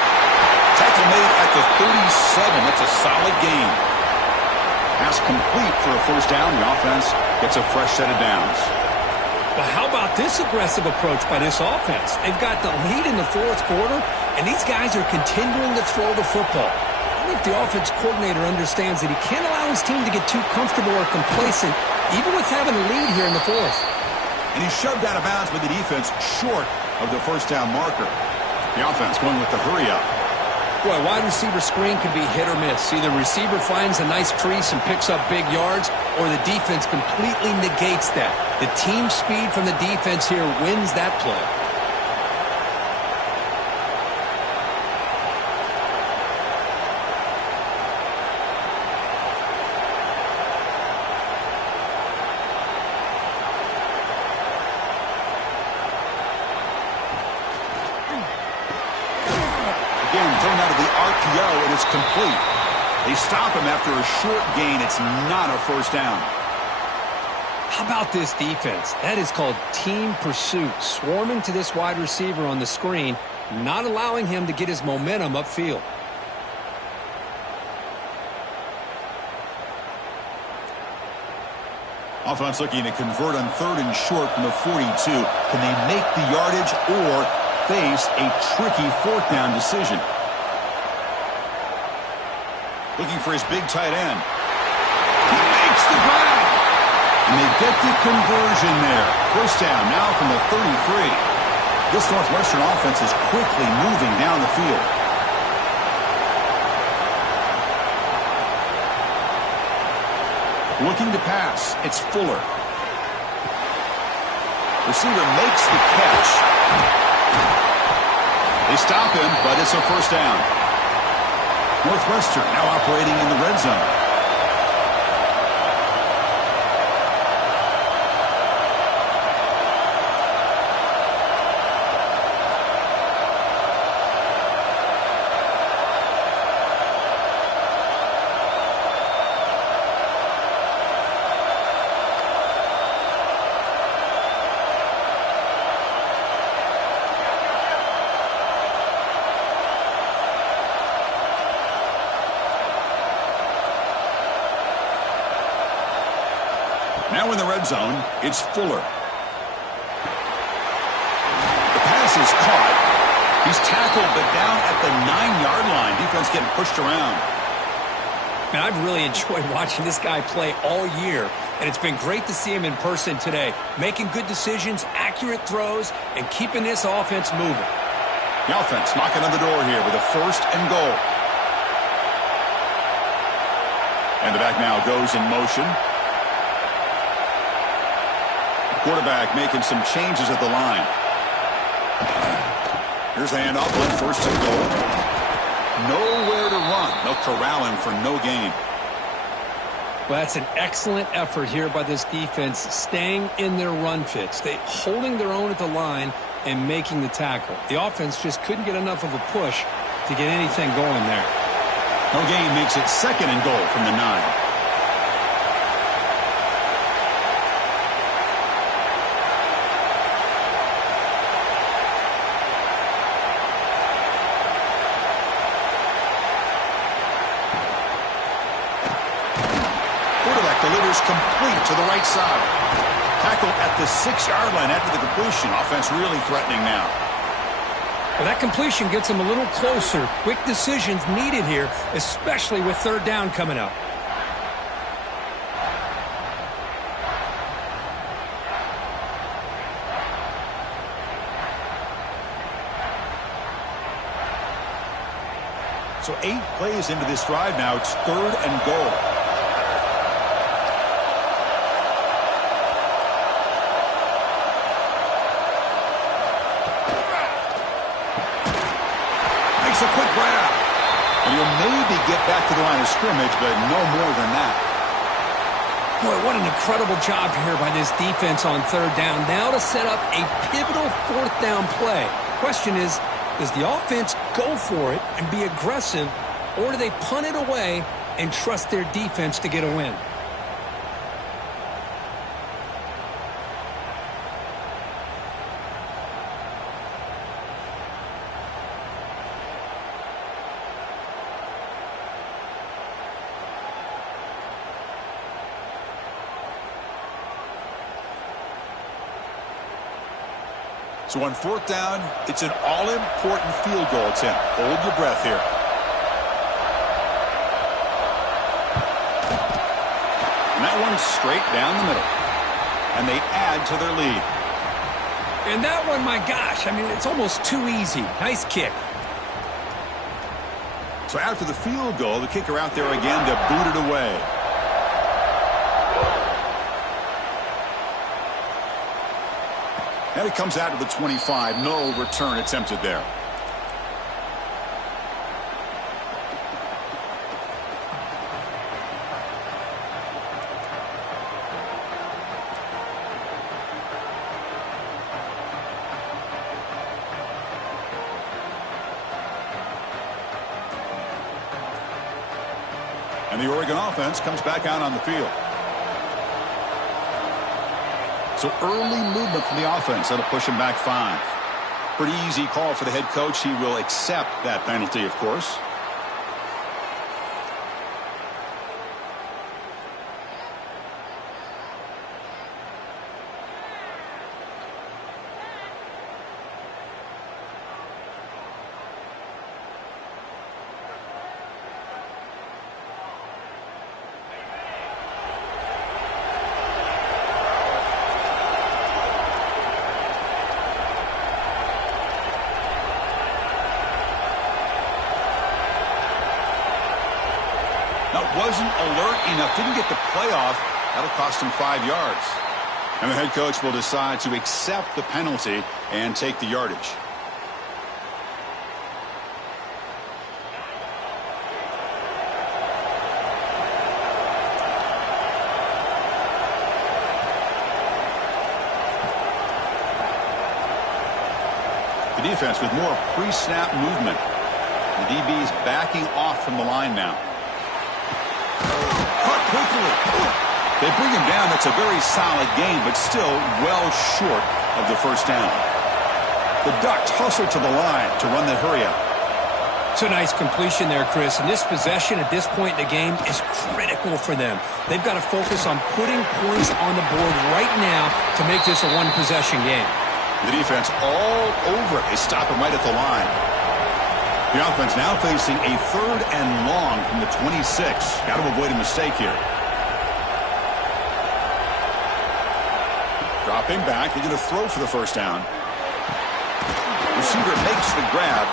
Tackle made at the 37. That's a solid gain. Pass complete for a first down. The offense gets a fresh set of downs. Well, how about this aggressive approach by this offense? They've got the lead in the fourth quarter, and these guys are continuing to throw the football. I think the offense coordinator understands that he can't allow his team to get too comfortable or complacent, even with having a lead here in the fourth. And he shoved out of bounds with the defense short of the first down marker. The offense going with the hurry up. Boy, wide receiver screen can be hit or miss. Either receiver finds a nice crease and picks up big yards, or the defense completely negates that. The team speed from the defense here wins that play. Thrown out of the RPO, and it's complete. They stop him after a short gain. It's not a first down. How about this defense? That is called team pursuit. Swarming to this wide receiver on the screen, not allowing him to get his momentum upfield. Offense looking to convert on 3rd and short from the 42. Can they make the yardage or face a tricky 4th down decision? Looking for his big tight end. He makes the grab. And they get the conversion there. First down now from the 33. This Northwestern offense is quickly moving down the field. Looking to pass. It's Fuller. Receiver makes the catch. They stop him, but it's a first down. Northwestern now operating in the red zone. Now in the red zone, it's Fuller. The pass is caught. He's tackled, but down at the 9-yard line. Defense getting pushed around. Man, I've really enjoyed watching this guy play all year, and it's been great to see him in person today. Making good decisions, accurate throws, and keeping this offense moving. The offense knocking on the door here with a 1st and goal. And the back now goes in motion. Quarterback making some changes at the line. Here's the handoff on 1st and goal. Nowhere to run. They'll corral him for no gain. Well, that's an excellent effort here by this defense, staying in their run fits. They holding their own at the line and making the tackle. The offense just couldn't get enough of a push to get anything going there. No gain makes it 2nd and goal from the 9. Delivers complete to the right side. Tackle at the 6-yard line after the completion. Offense really threatening now. Well, that completion gets them a little closer. Quick decisions needed here, especially with 3rd down coming up. So 8 plays into this drive now. It's 3rd and goal. A quick grab. And you'll maybe get back to the line of scrimmage, but no more than that. Boy, what an incredible job here by this defense on 3rd down. Now to set up a pivotal 4th down play. Question is, does the offense go for it and be aggressive, or do they punt it away and trust their defense to get a win? So on fourth down, it's an all-important field goal attempt. Hold your breath here. And that one's straight down the middle. And they add to their lead. And that one, my gosh, I mean, it's almost too easy. Nice kick. So after the field goal, the kicker out there again to boot it away. And it comes out to the 25. No return attempted there. And the Oregon offense comes back out on the field. So early movement from the offense. That'll push him back 5. Pretty easy call for the head coach. He will accept that penalty, of course. Wasn't alert enough, didn't get the playoff. That'll cost him 5 yards. And the head coach will decide to accept the penalty and take the yardage. The defense with more pre-snap movement. The DB's backing off from the line now. Caught quickly. They bring him down. That's a very solid game, but still well short of the first down. The Ducks hustle to the line to run the hurry up. It's a nice completion there, Chris. And this possession at this point in the game is critical for them. They've got to focus on putting points on the board right now to make this a one-possession game. The defense all over it. They stop him right at the line. The offense now facing a 3rd and long from the 26. Got to avoid a mistake here. Dropping back. They're going to throw for the first down. Receiver makes the grab.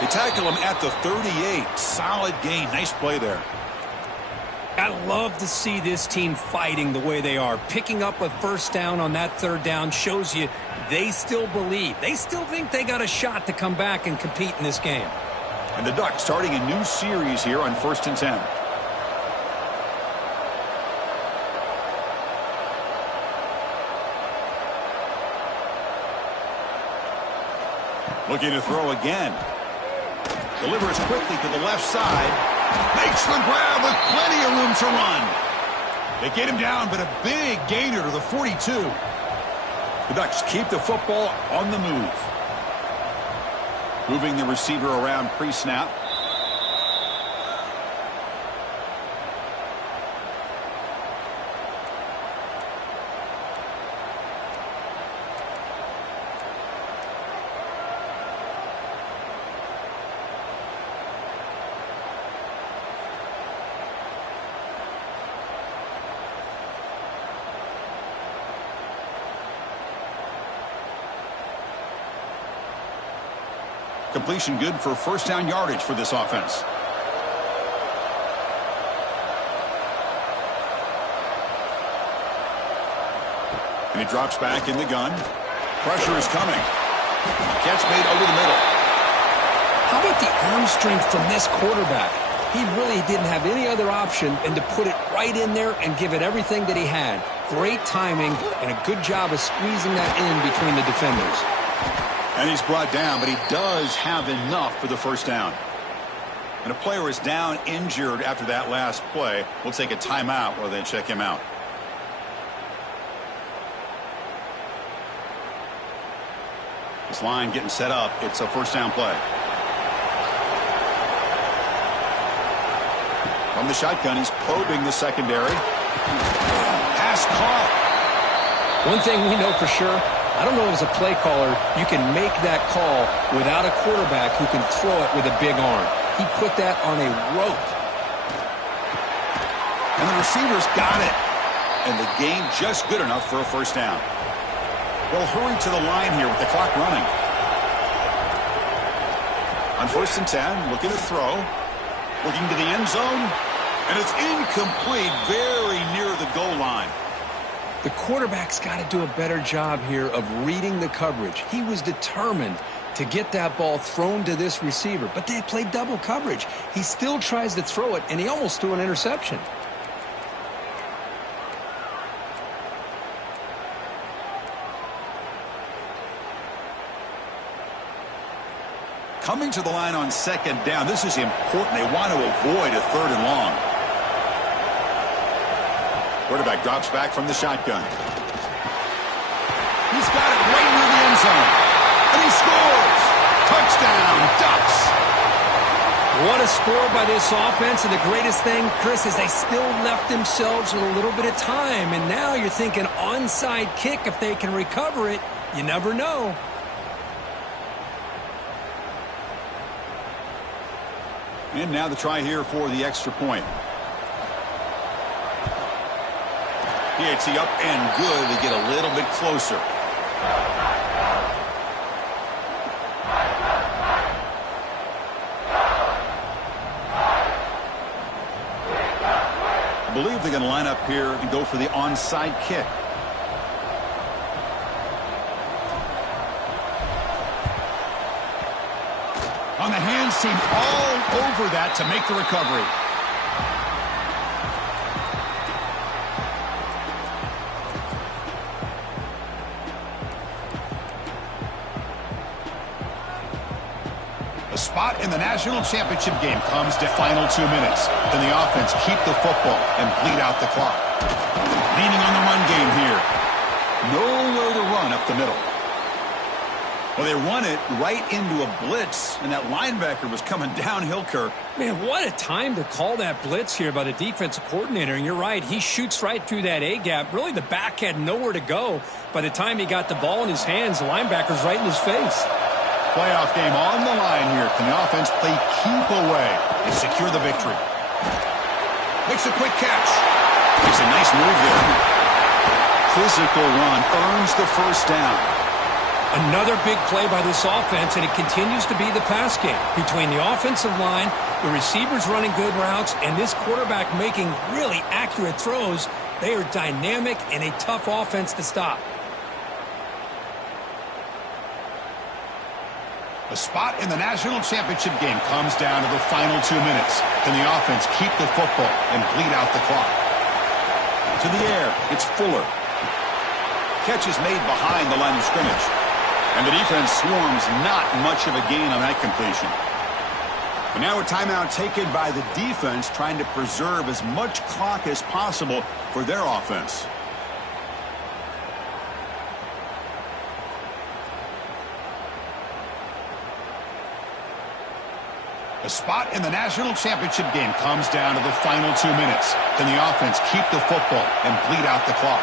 They tackle him at the 38. Solid gain. Nice play there. I love to see this team fighting the way they are. Picking up a first down on that 3rd down shows you they still believe. They still think they got a shot to come back and compete in this game. And the Ducks starting a new series here on 1st and 10. Looking to throw again. Delivers quickly to the left side. Makes the grab with plenty of room to run. They get him down, but a big gainer to the 42. The Ducks keep the football on the move. Moving the receiver around pre-snap. Completion good for first down yardage for this offense. And he drops back in the gun. Pressure is coming. Catch made over the middle. How about the arm strength from this quarterback? He really didn't have any other option than to put it right in there and give it everything that he had. Great timing and a good job of squeezing that in between the defenders. And he's brought down, but he does have enough for the first down. And a player is down injured after that last play. We'll take a timeout while they check him out. This line getting set up. It's a first down play. From the shotgun, he's probing the secondary. Pass caught. One thing we know for sure, I don't know as a play caller, you can make that call without a quarterback who can throw it with a big arm. He put that on a rope. And the receivers got it. And the gain just good enough for a first down. They'll hurry to the line here with the clock running. On 1st and 10, looking to throw. Looking to the end zone. And it's incomplete, very near the goal line. The quarterback's got to do a better job here of reading the coverage. He was determined to get that ball thrown to this receiver, but they played double coverage. He still tries to throw it, and he almost threw an interception. Coming to the line on 2nd down. This is important. They want to avoid a 3rd and long. Quarterback drops back from the shotgun. He's got it right near the end zone. And he scores! Touchdown, Ducks! What a score by this offense. And the greatest thing, Chris, is they still left themselves with a little bit of time. And now you're thinking onside kick if they can recover it. You never know. And now the try here for the extra point. PAT up and good to get a little bit closer. I believe they're going to line up here and go for the onside kick. On the hands team all over that to make the recovery. A spot in the national championship game comes to final 2 minutes. Then the offense keep the football and bleed out the clock. Leaning on the run game here. Nowhere to run up the middle. Well, they run it right into a blitz, and that linebacker was coming downhill, Kirk. Man, what a time to call that blitz here by the defensive coordinator. And you're right, he shoots right through that A-gap. Really, the back had nowhere to go. By the time he got the ball in his hands, the linebacker's right in his face. Playoff game on the line here. Can the offense play keep away and secure the victory? Makes a quick catch. Makes a nice move there. Physical run earns the first down. Another big play by this offense, and it continues to be the pass game. Between the offensive line, the receivers running good routes, and this quarterback making really accurate throws, they are dynamic and a tough offense to stop. A spot in the national championship game comes down to the final 2 minutes. Can the offense keep the football and bleed out the clock? To the air, it's Fuller. Catch is made behind the line of scrimmage. And the defense swarms not much of a gain on that completion. But now a timeout taken by the defense, trying to preserve as much clock as possible for their offense. A spot in the national championship game comes down to the final 2 minutes. Can the offense keep the football and bleed out the clock?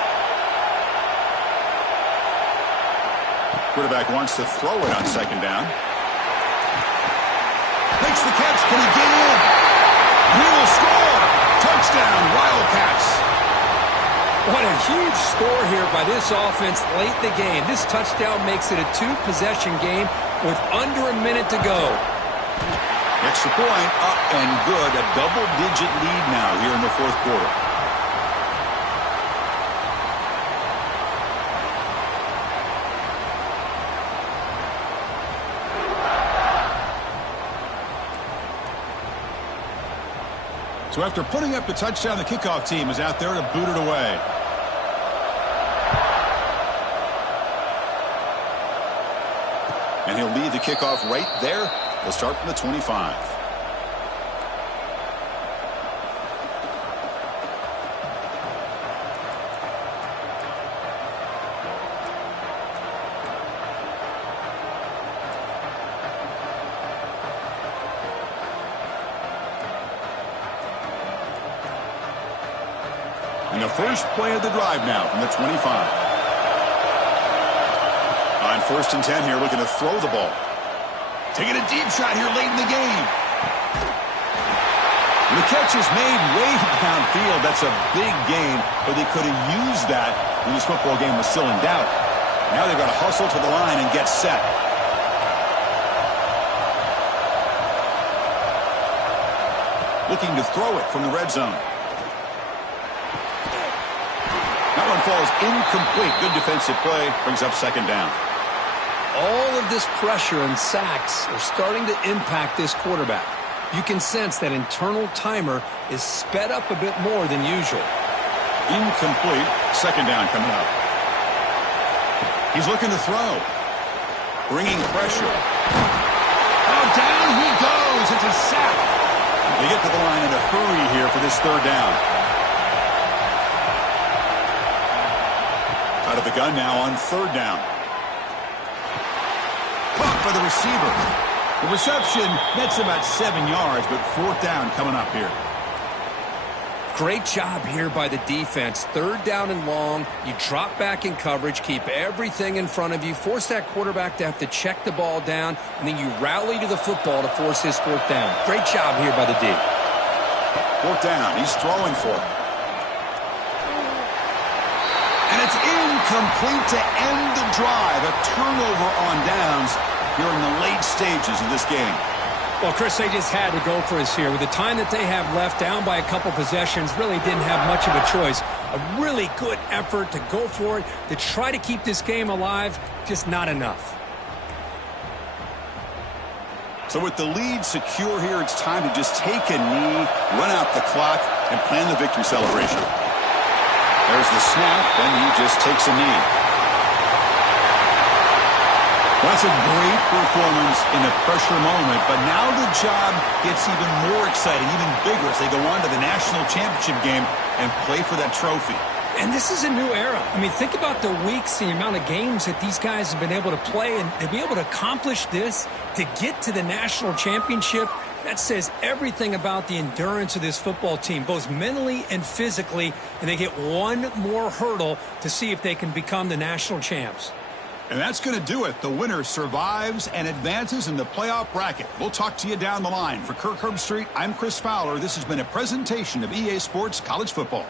Quarterback wants to throw it on 2nd down. Makes the catch. Can he get in? He will score. Touchdown, Wildcats. What a huge score here by this offense late in the game. This touchdown makes it a 2-possession game with under a minute to go. Extra point up and good. A double-digit lead now here in the 4th quarter. So after putting up the touchdown, the kickoff team is out there to boot it away. And he'll lead the kickoff right there. He'll start from the 25. And the first play of the drive now from the 25. On 1st and 10 here, looking to throw the ball. Taking a deep shot here late in the game. The catch is made way downfield. That's a big gain, but they could have used that when this football game was still in doubt. Now they've got to hustle to the line and get set. Looking to throw it from the red zone. That one falls incomplete. Good defensive play. Brings up 2nd down. All of this pressure and sacks are starting to impact this quarterback. You can sense that internal timer is sped up a bit more than usual. Incomplete. 2nd down coming up. He's looking to throw. Bringing pressure. Oh, down he goes. It's a sack. They get to the line in a hurry here for this 3rd down. Out of the gun now on 3rd down. Caught for the receiver. The reception, that's about 7 yards, but 4th down coming up here. Great job here by the defense. 3rd down and long. You drop back in coverage, keep everything in front of you, force that quarterback to have to check the ball down, and then you rally to the football to force his 4th down. Great job here by the D. 4th down. He's throwing for it. And it's incomplete to end the drive. A turnover on downs here in the late stages of this game. Well, Chris, they just had to go for us here. With the time that they have left, down by a couple possessions, really didn't have much of a choice. A really good effort to go for it, to try to keep this game alive, just not enough. So with the lead secure here, it's time to just take a knee, run out the clock, and plan the victory celebration. There's the snap, and he just takes a knee. That's a great performance in a pressure moment, but now the job gets even more exciting, even bigger as they go on to the national championship game and play for that trophy. And this is a new era. I mean, think about the weeks and the amount of games that these guys have been able to play, and to be able to accomplish this, to get to the national championship, that says everything about the endurance of this football team, both mentally and physically, and they get one more hurdle to see if they can become the national champs. And that's going to do it. The winner survives and advances in the playoff bracket. We'll talk to you down the line. For Kirk Herbstreit, I'm Chris Fowler. This has been a presentation of EA Sports College Football.